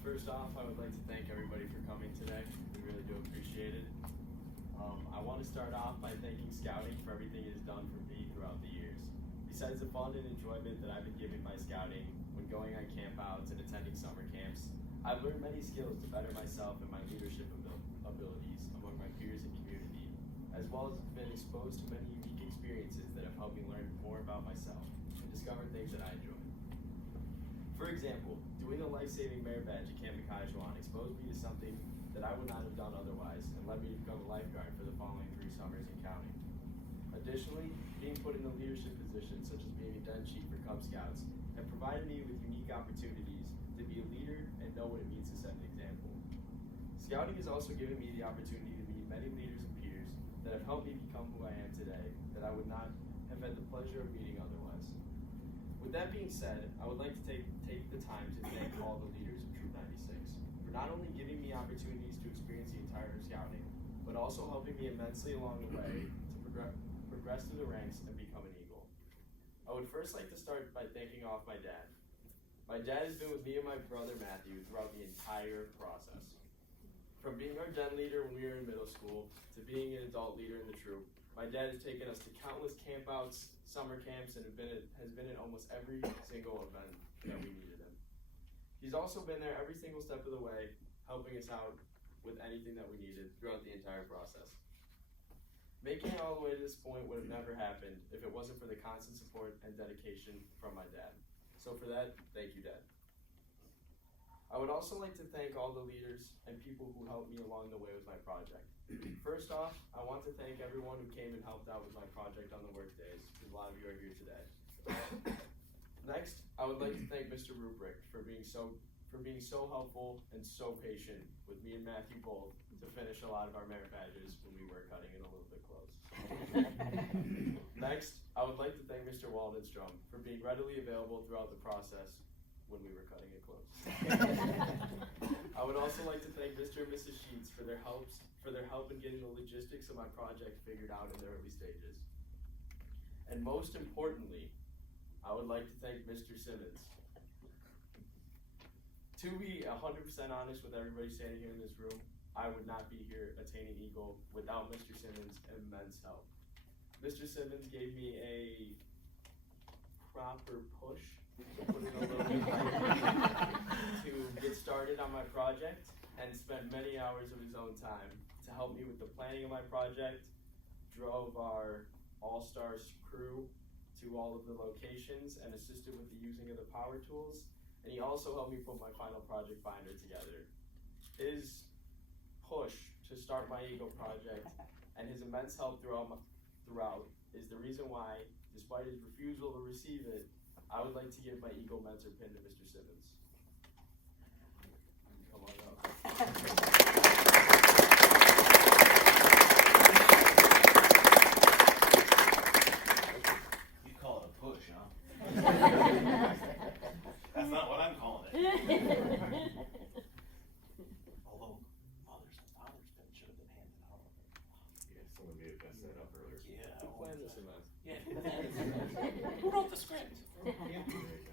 First off, I would like to thank everybody for coming today. We really do appreciate it. I want to start off by thanking Scouting for everything it has done for me throughout the years. Besides the fun and enjoyment that I've been given by Scouting when going on campouts and attending summer camps, I've learned many skills to better myself and my leadership abilities among my peers and community, as well as been exposed to many unique experiences that have helped me learn more about myself and discover things that I enjoy. For example, doing a life-saving merit badge at Camp Makajuan exposed me to something that I would not have done otherwise and led me to become a lifeguard for the following 3 summers and counting. Additionally, being put in a leadership position such as being a den chief for Cub Scouts have provided me with unique opportunities to be a leader and know what it means to set an example. Scouting has also given me the opportunity to meet many leaders and peers that have helped me become who I am today that I would not have had the pleasure of meeting otherwise. With that being said, I would like to take the time to thank all the leaders of Troop 96 for not only giving me opportunities to experience the entire Scouting, but also helping me immensely along the way to progress through the ranks and become an Eagle. I would first like to start by thanking off my dad. My dad has been with me and my brother Matthew throughout the entire process. From being our den leader when we were in middle school to being an adult leader in the troop, my dad has taken us to countless campouts, summer camps, and has been in almost every single event that we needed him. He's also been there every single step of the way, helping us out with anything that we needed throughout the entire process. Making it all the way to this point would have never happened if it wasn't for the constant support and dedication from my dad. So for that, thank you, Dad. I would also like to thank all the leaders and people who helped me along the way with my project. First off, I want to thank everyone who came and helped out with my project on the work days, because a lot of you are here today. Next, I would like to thank Mr. Rubrick for being so helpful and so patient with me and Matthew both to finish a lot of our merit badges when we were cutting it a little bit close. Next, I would like to thank Mr. Waldenstrom for being readily available throughout the process when we were cutting it close. I would also like to thank Mr. and Mrs. Sheets for their help in getting the logistics of my project figured out in the early stages. And most importantly, I would like to thank Mr. Simmons. To be 100% honest with everybody standing here in this room, I would not be here attaining Eagle without Mr. Simmons' immense help. Mr. Simmons gave me a proper push, to put it a little bit to get started on my project, and spent many hours of his own time to help me with the planning of my project, drove our all-stars crew to all of the locations and assisted with the using of the power tools, and he also helped me put my final project binder together. His push to start my Eagle project and his immense help throughout is the reason why, despite his refusal to receive it, I would like to give my Eagle mentor pin to Mr. Simmons. Come on up. You call it a push, huh? That's not what I'm calling it. Although mothers and fathers should have been handed out. Yeah, someone may have messed that up earlier. Yeah. Who planned this event? Yeah. Who wrote the script? There you go.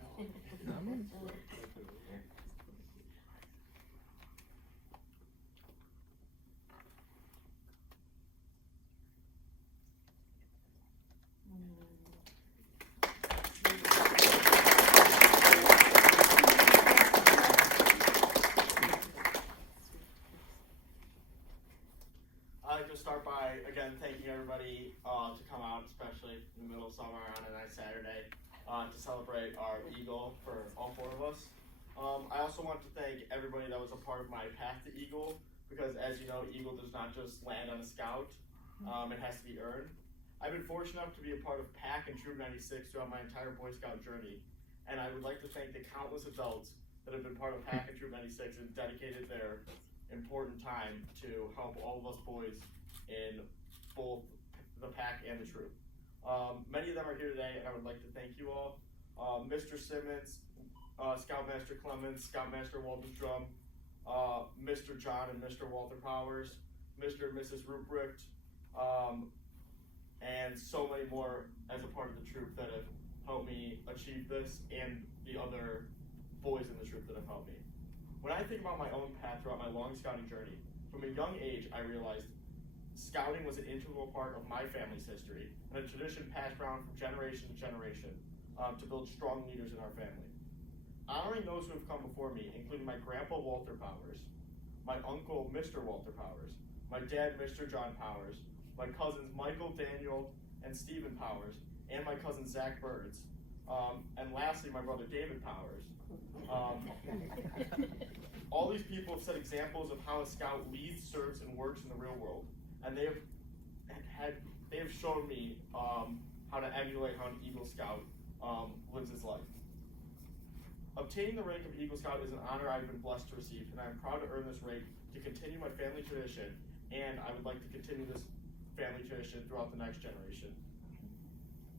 I'd like to start by, again, thanking everybody to come out, especially in the middle of summer on a nice Saturday, to celebrate our Eagle for all four of us. I also want to thank everybody that was a part of my path to Eagle, because as you know, Eagle does not just land on a scout, it has to be earned. I've been fortunate enough to be a part of PAC and Troop 96 throughout my entire Boy Scout journey, and I would like to thank the countless adults that have been part of PAC and Troop 96 and dedicated their important time to help all of us boys in both the PAC and the troop. Many of them are here today, and I would like to thank you all. Mr. Simmons, Scoutmaster Clemens, Scoutmaster Waldstrom, Mr. John and Mr. Walter Powers, Mr. and Mrs. Ruprecht, and so many more as a part of the troop that have helped me achieve this, and the other boys in the troop that have helped me. When I think about my own path throughout my long scouting journey, from a young age I realized scouting was an integral part of my family's history and a tradition passed down from generation to generation to build strong leaders in our family. Honoring those who have come before me, including my grandpa Walter Powers, my uncle Mr. Walter Powers, my dad Mr. John Powers, my cousins Michael, Daniel, and Stephen Powers, and my cousin Zach Birds, and lastly my brother David Powers. All these people have set examples of how a scout leads, serves, and works in the real world, and they have shown me how to emulate how an Eagle Scout lives his life. Obtaining the rank of Eagle Scout is an honor I've been blessed to receive, and I'm proud to earn this rank to continue my family tradition, and I would like to continue this family tradition throughout the next generation.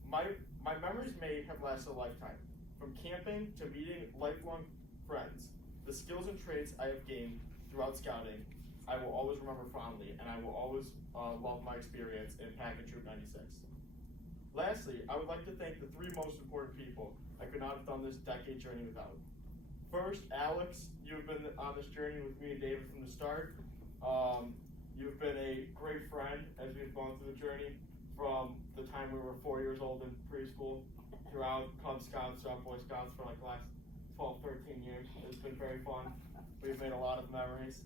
My memories may have lasted a lifetime. From camping to meeting lifelong friends, the skills and traits I have gained throughout scouting, I will always remember fondly, and I will always love my experience in PAC and Troop 96. Lastly, I would like to thank the three most important people I could not have done this decade journey without. First, Alex, you have been on this journey with me and David from the start. You've been a great friend as we've gone through the journey from the time we were 4 years old in preschool, throughout Cub Scouts, throughout Boy Scouts for like the last 12, 13 years. It's been very fun. We've made a lot of memories.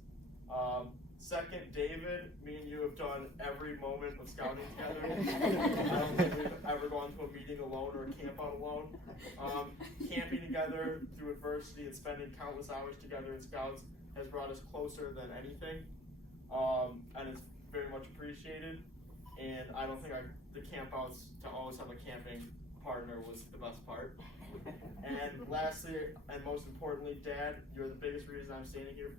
Second, David, me and you have done every moment of scouting together. I don't think we've ever gone to a meeting alone or a camp out alone. Camping together through adversity and spending countless hours together in scouts has brought us closer than anything. And it's very much appreciated. And I don't think the camp outs to always have a camping partner was the best part. And lastly, and most importantly, Dad, you're the biggest reason I'm standing here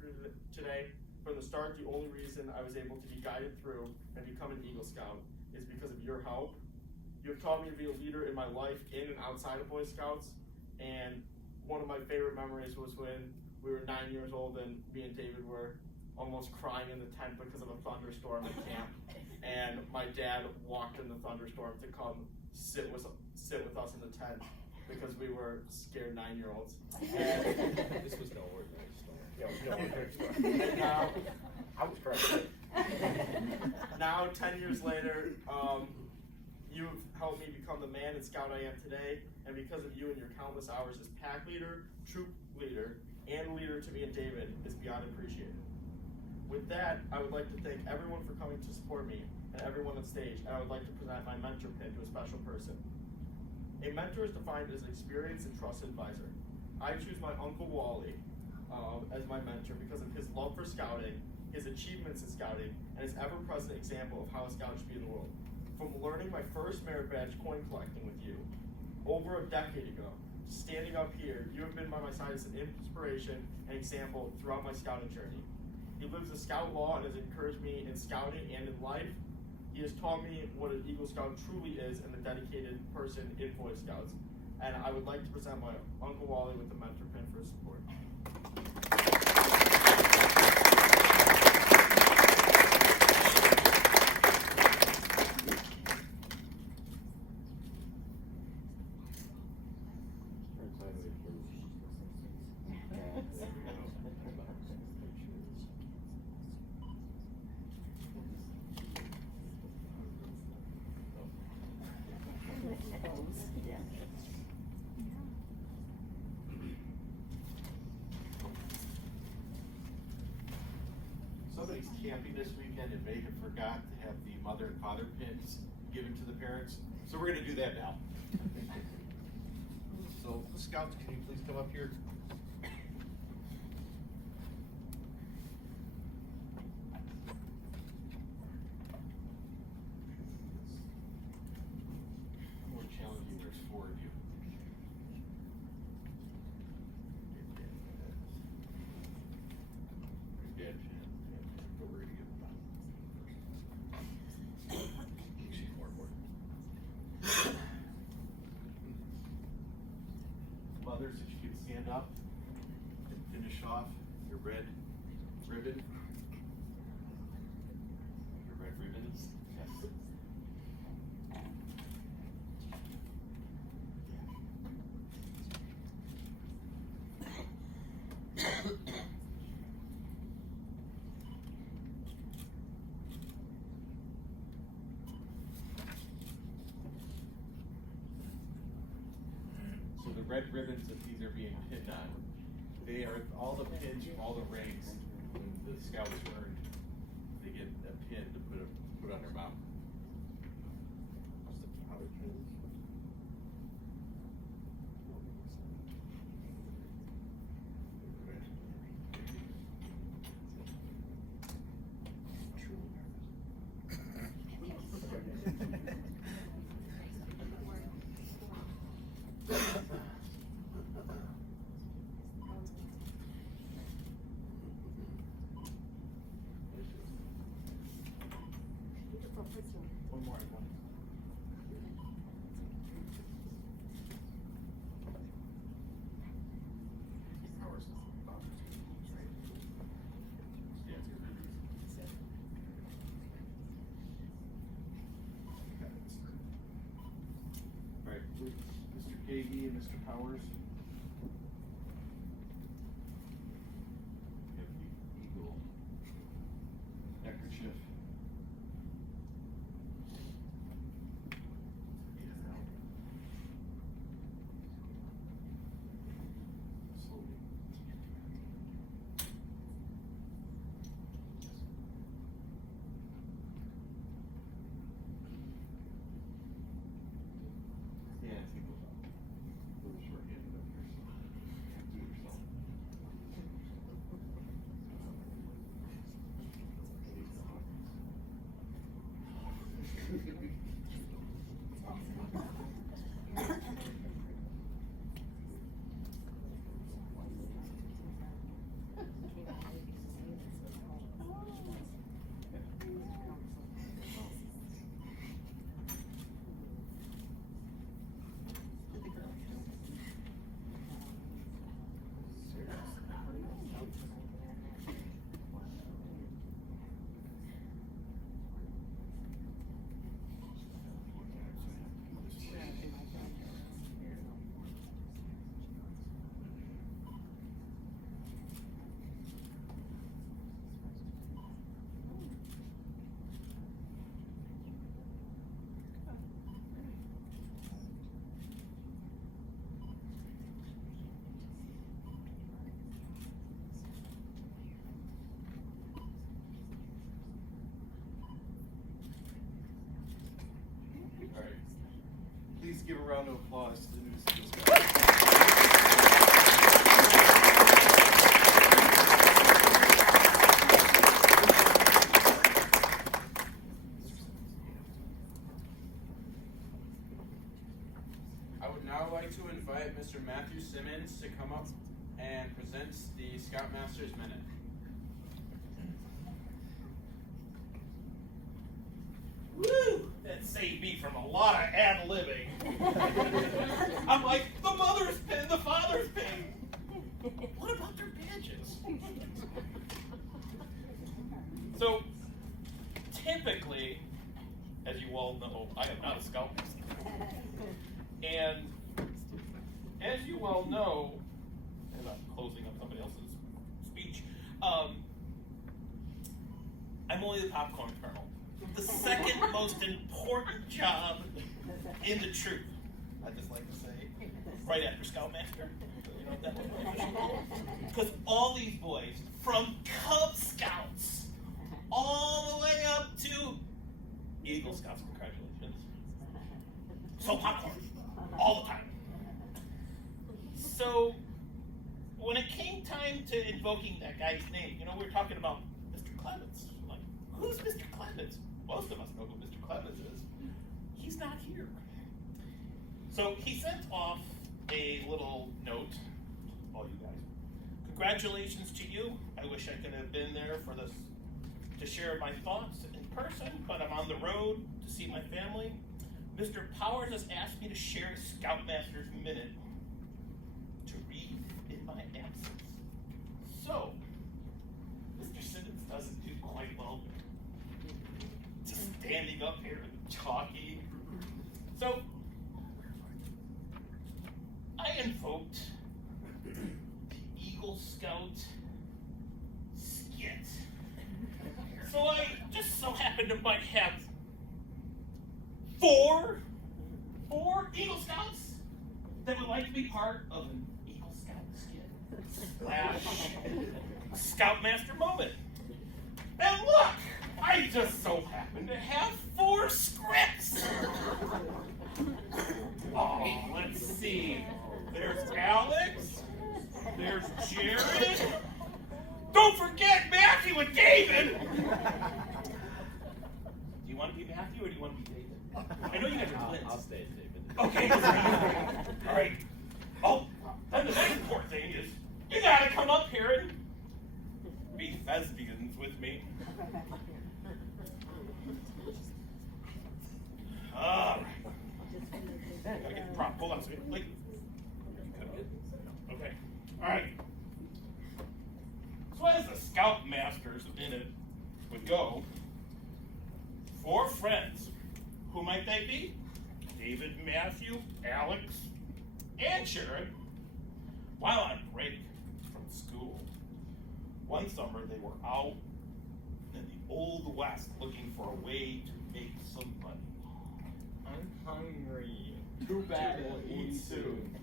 today. From the start, the only reason I was able to be guided through and become an Eagle Scout is because of your help. You have taught me to be a leader in my life in and outside of Boy Scouts. And one of my favorite memories was when we were 9 years old and me and David were almost crying in the tent because of a thunderstorm at camp. And my dad walked in the thunderstorm to come sit with us in the tent. because we were scared 9-year-olds. This was no ordinary store. Yeah, it was no ordinary store. And now, I was correct. Now, 10 years later, you've helped me become the man and scout I am today, and because of you and your countless hours as pack leader, troop leader, and leader to me and David is beyond appreciated. With that, I would like to thank everyone for coming to support me and everyone on stage, and I would like to present my mentor pin to a special person. A mentor is defined as an experienced and trusted advisor. I choose my Uncle Wally as my mentor because of his love for scouting, his achievements in scouting, and his ever-present example of how a scout should be in the world. From learning my first merit badge coin collecting with you over a decade ago, standing up here, you have been by my side as an inspiration and example throughout my scouting journey. He lives the scout law and has encouraged me in scouting and in life. He has taught me what an Eagle Scout truly is and the dedicated person in Boy Scouts. And I would like to present my Uncle Wally with the mentor pin for his support. Somebody's camping this weekend and may have forgot to have the mother and father pins given to the parents, so we're going to do that now. So, Scouts, can you please come up here? More challenging, there's 4 of you. Dad, but we're gonna give them back. She's more important. Mothers, if you could stand up and finish off your red ribbon. Your red ribbons. Yes. So the red ribbons that these are being pinned on, they are all the pins from all the ranks when the scout is earned. They get a pin to put on their mouth. Other pins. One more. Alright, Mr. Kagi and Mr. Powers. Have the Eagle neckerchief. Slowly. Yeah, I think we'll short hand. Please give a round of applause to the new Eagle Scouts. I would now like to invite Mr. Matthew Simmons to come up and present the Scoutmaster's Minute. Woo! That saved me from a lot of ad-libbing. I'm like, the mother's pin, the father's pin. What about their badges? So, typically, as you all know, I am not a Scoutmaster. And as you all know, as I'm closing up somebody else's speech, I'm only the popcorn kernel. The second most important job in the troop. I just like to say, right after Scoutmaster. You know what that was? Because all these boys, from Cub Scouts all the way up to Eagle Scouts, congratulations. So popcorn, all the time. So when it came time to invoking that guy's name, you know, we were talking about Mr. Clemens. Like, who's Mr. Clemens? Most of us know who Mr. Clemens is. He's not here. So he sent off a little note, all you guys. Congratulations to you. I wish I could have been there for this, to share my thoughts in person, but I'm on the road to see my family. Mr. Powers has asked me to share Scoutmaster's Minute to read in my absence. So, Mr. Simmons doesn't do quite well just standing up here and talking. So, I invoked the Eagle Scout skit. So I just so happened to might have four Eagle Scouts that would like to be part of an Eagle Scout skit / Scoutmaster moment. And look, I just so happen to have 4 scripts. Oh, let's see. There's Alex. There's Jared. Don't forget Matthew and David. Do you want to be Matthew or do you want to be David? I know you guys are twins. I'll stay as David. Okay. All right. Oh, then the next important thing is you gotta come up here and be thespians with me. All right. Gotta get the prop. Hold on a second. Wait. Okay. All right. So as the Scoutmaster's Minute would go, 4 friends. Who might they be? David, Matthew, Alex, and Sharon. While on break from school, one summer they were out in the Old West looking for a way to make some money. I'm hungry. Too bad we'll eat soon.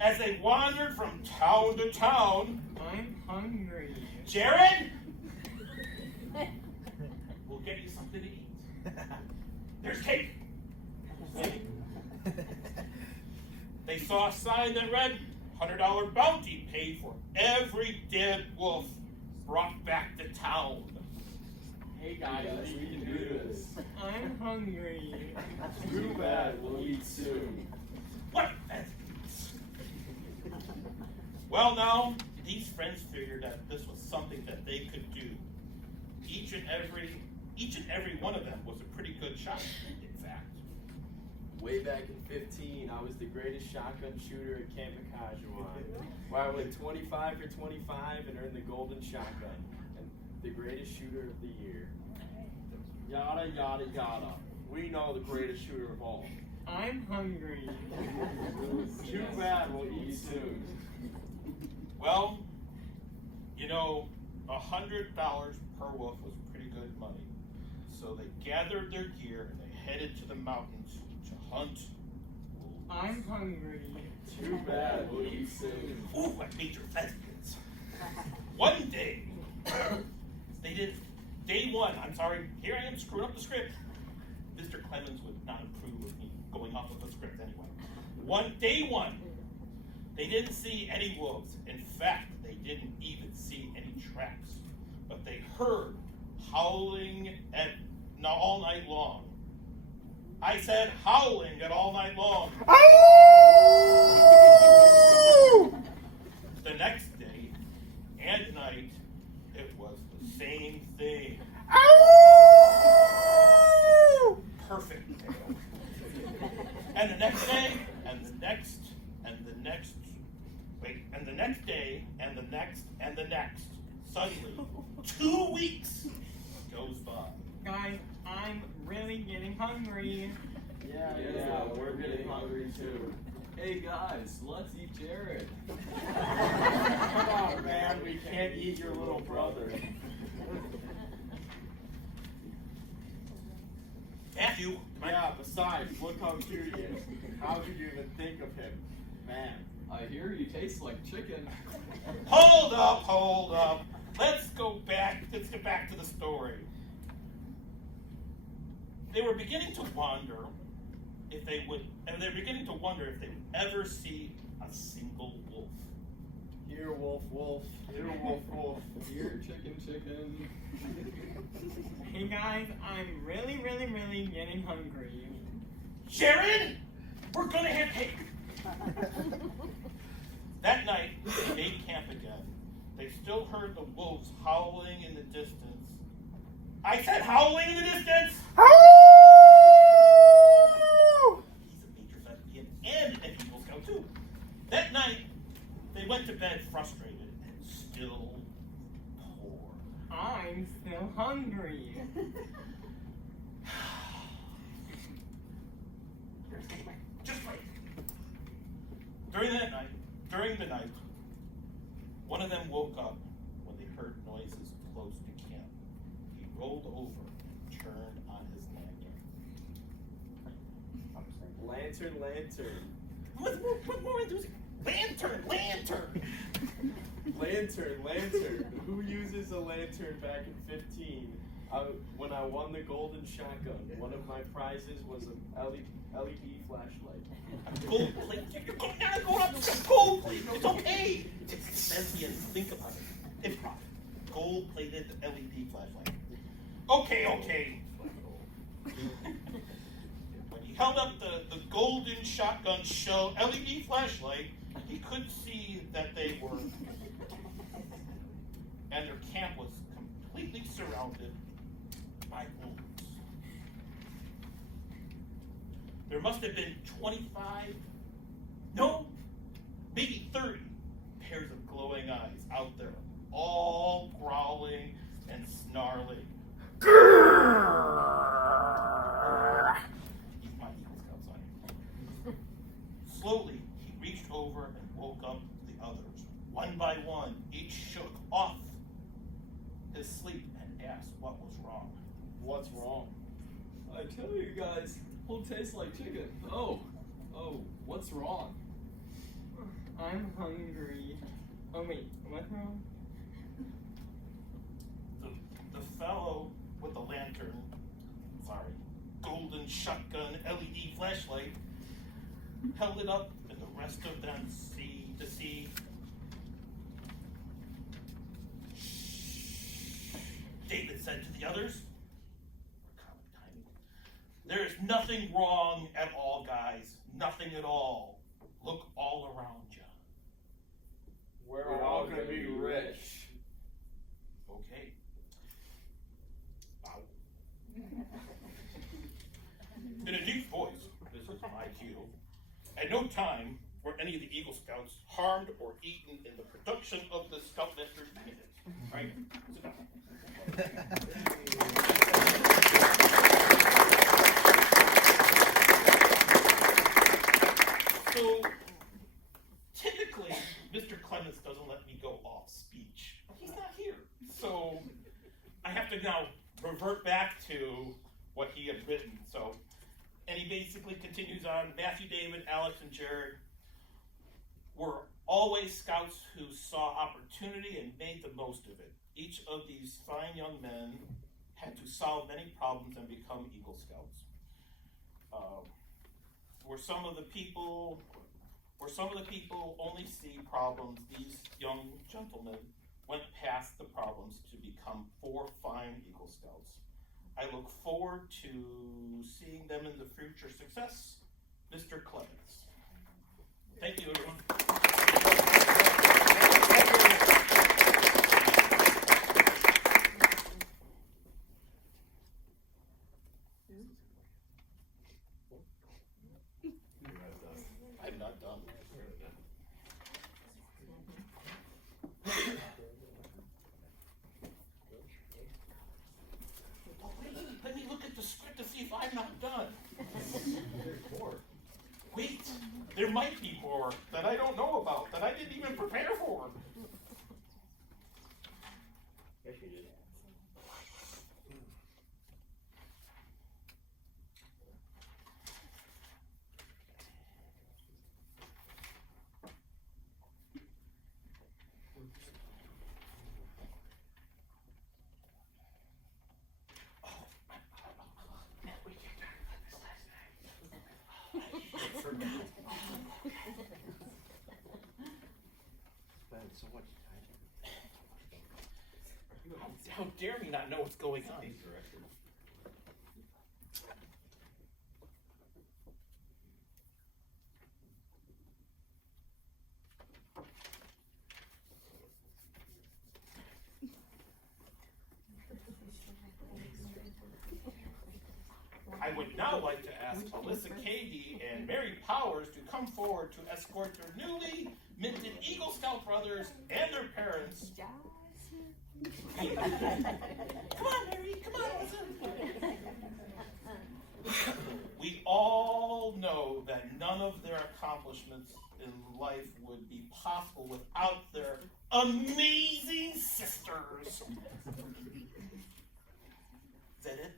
As they wandered from town to town, I'm hungry. Jared, we'll get you something to eat. There's cake. They saw a sign that read, $100 bounty paid for every dead wolf brought back to town. Hey guys, we can do this. I'm hungry. Too bad we'll eat soon. What? Well, now, these friends figured that this was something that they could do. Each and every one of them was a pretty good shot, in fact. Way back in 15, I was the greatest shotgun shooter at Camp Makajuan, where I went 25 for 25 and earned the golden shotgun, and the greatest shooter of the year. Yada, yada, yada. We know the greatest shooter of all. I'm hungry. Too bad we'll eat soon. Well, you know, $100 per wolf was pretty good money. So they gathered their gear and they headed to the mountains to hunt wolves. I'm hungry. Too bad we'll eat soon. Ooh, I made your thespians. One day, they did, day 1, I'm sorry, here I am screwing up the script. Mr. Clemens would not approve of me off of the script anyway. Day one, they didn't see any wolves. In fact, they didn't even see any tracks. But they heard howling all night long. I said howling at all night long. The next day and night, it was the same thing. Perfect. And the next day, and the next, and the next, and the next day, and the next, and the next. Suddenly, 2 weeks goes by. Guys, I'm really getting hungry. Yeah, we're getting hungry too. Hey guys, let's eat Jared. Come on, man, we can't eat your little brother. Matthew, Yeah, besides, look how cute he is. How could you even think of him? Man. I hear you taste like chicken. hold up. Let's get back to the story. They were beginning to wonder if they would ever see a single wolf. Here, wolf, wolf. Here, wolf, wolf. Here, chicken, chicken. Hey guys, I'm really getting hungry. Sharon, we're gonna have cake. That night, they made camp again. They still heard the wolves howling in the distance. I said howling in the distance! He's a major lesbian and an Eagle Scout too. That night, they went to bed frustrated and still poor. I'm still hungry. Just wait. During the night, one of them woke up when they heard noises close to camp. He rolled over and turned on his lantern. Lantern. What more enthusiasm? Lantern. Who uses a lantern back in 15? When I won the golden shotgun, one of my prizes was an LED flashlight. Gold plate. You're going down and going up to gold plate. It's okay. It's lesbian. Think about it. Improv. Gold plated LED flashlight. Okay. When he held up the golden shotgun show LED flashlight, he could see that they were, and their camp was completely surrounded by wolves. There must have been 25, no, maybe 30 pairs of glowing eyes out there, all growling and snarling. He's my Eagle Scout son. Slowly, he reached over and woke up the others. One by one, each shook off his sleep and asked what was wrong. What's wrong? I tell you guys, will taste like chicken. Oh, what's wrong? I'm hungry. Oh wait, what's wrong? The fellow with the golden shotgun LED flashlight, held it up, and the rest of them to see. David said to the others, "There is nothing wrong at all, guys. Nothing at all. Look all around you. We're all gonna be rich." Okay. Wow. In a deep voice, this is my cue. At no time were any of the Eagle Scouts harmed or eaten in the production of the Scoutmaster's unit. Right? Sit down. So, typically, Mr. Clements doesn't let me go off speech. He's not here. So, I have to now revert back to what he had written. So, and he basically continues on. Matthew, David, Alex, and Jared were always scouts who saw opportunity and made the most of it. Each of these fine young men had to solve many problems and become Eagle Scouts. where some of the people only see problems, these young gentlemen went past the problems to become 4 fine Eagle Scouts. I look forward to seeing them in the future success. Mr. Clements. Thank you, everyone. I'm not done. Let me look at the script to see if I'm not done. Wait, there might be more that I don't know about, that I didn't even prepare for. Yes, you did. So much time. How dare me not know what's going on? I would now like to ask Alyssa Cady and Mary Powers to come forward to escort their newly minted Eagle Scout brothers and their parents. Come on, Mary, come on, listen. We all know that none of their accomplishments in life would be possible without their amazing sisters. Is that it?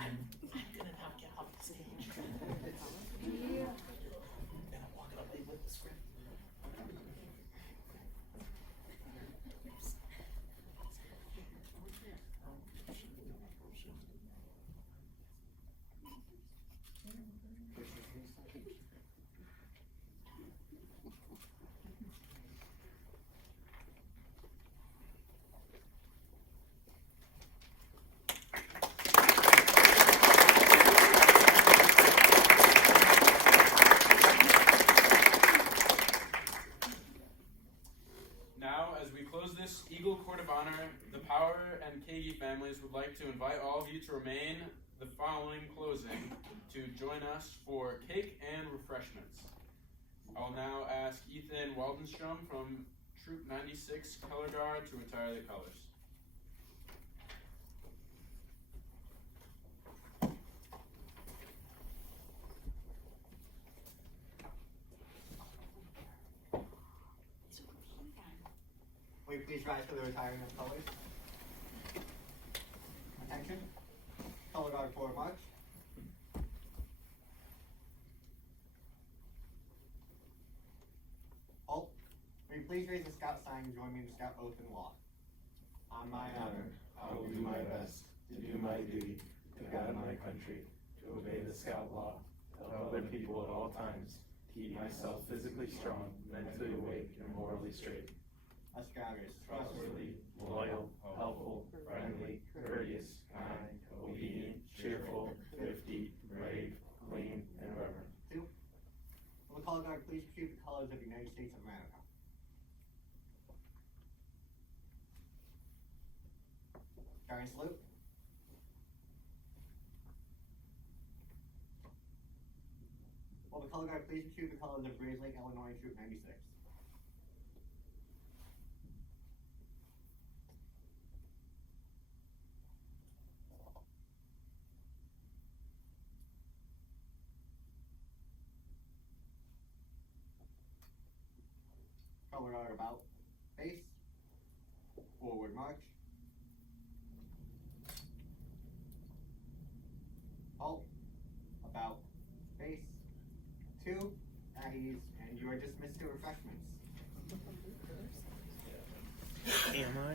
I'm gonna now get off the stage. And I'm walking away with the script. Eagle Court of Honor, the Power and Kagi families would like to invite all of you to remain the following closing to join us for cake and refreshments. I will now ask Ethan Waldenstrom from Troop 96 Color Guard to retire the colors. Will you please rise for the retiring of colors? Attention. Color Guard forward march. Halt. Will you please raise the scout sign and join me in the scout oath and law? On my honor, I will do my best to do my duty to guide my country, to obey the scout law, help other people at all times, keep myself physically strong, mentally awake, and morally straight. Us Scouters, Trustworthy, loyal, helpful, friendly, courteous, kind, obedient, cheerful, thrifty, brave, clean, and reverent. 2. Will the Color Guard please retrieve the colors of the United States of America? Starting salute. Will the Color Guard please retrieve the colors of Grayslake, Illinois, Troop 96? Color Guard about face. Forward march. Halt. About face. 2. At ease, and you are dismissed to refreshments. Am I?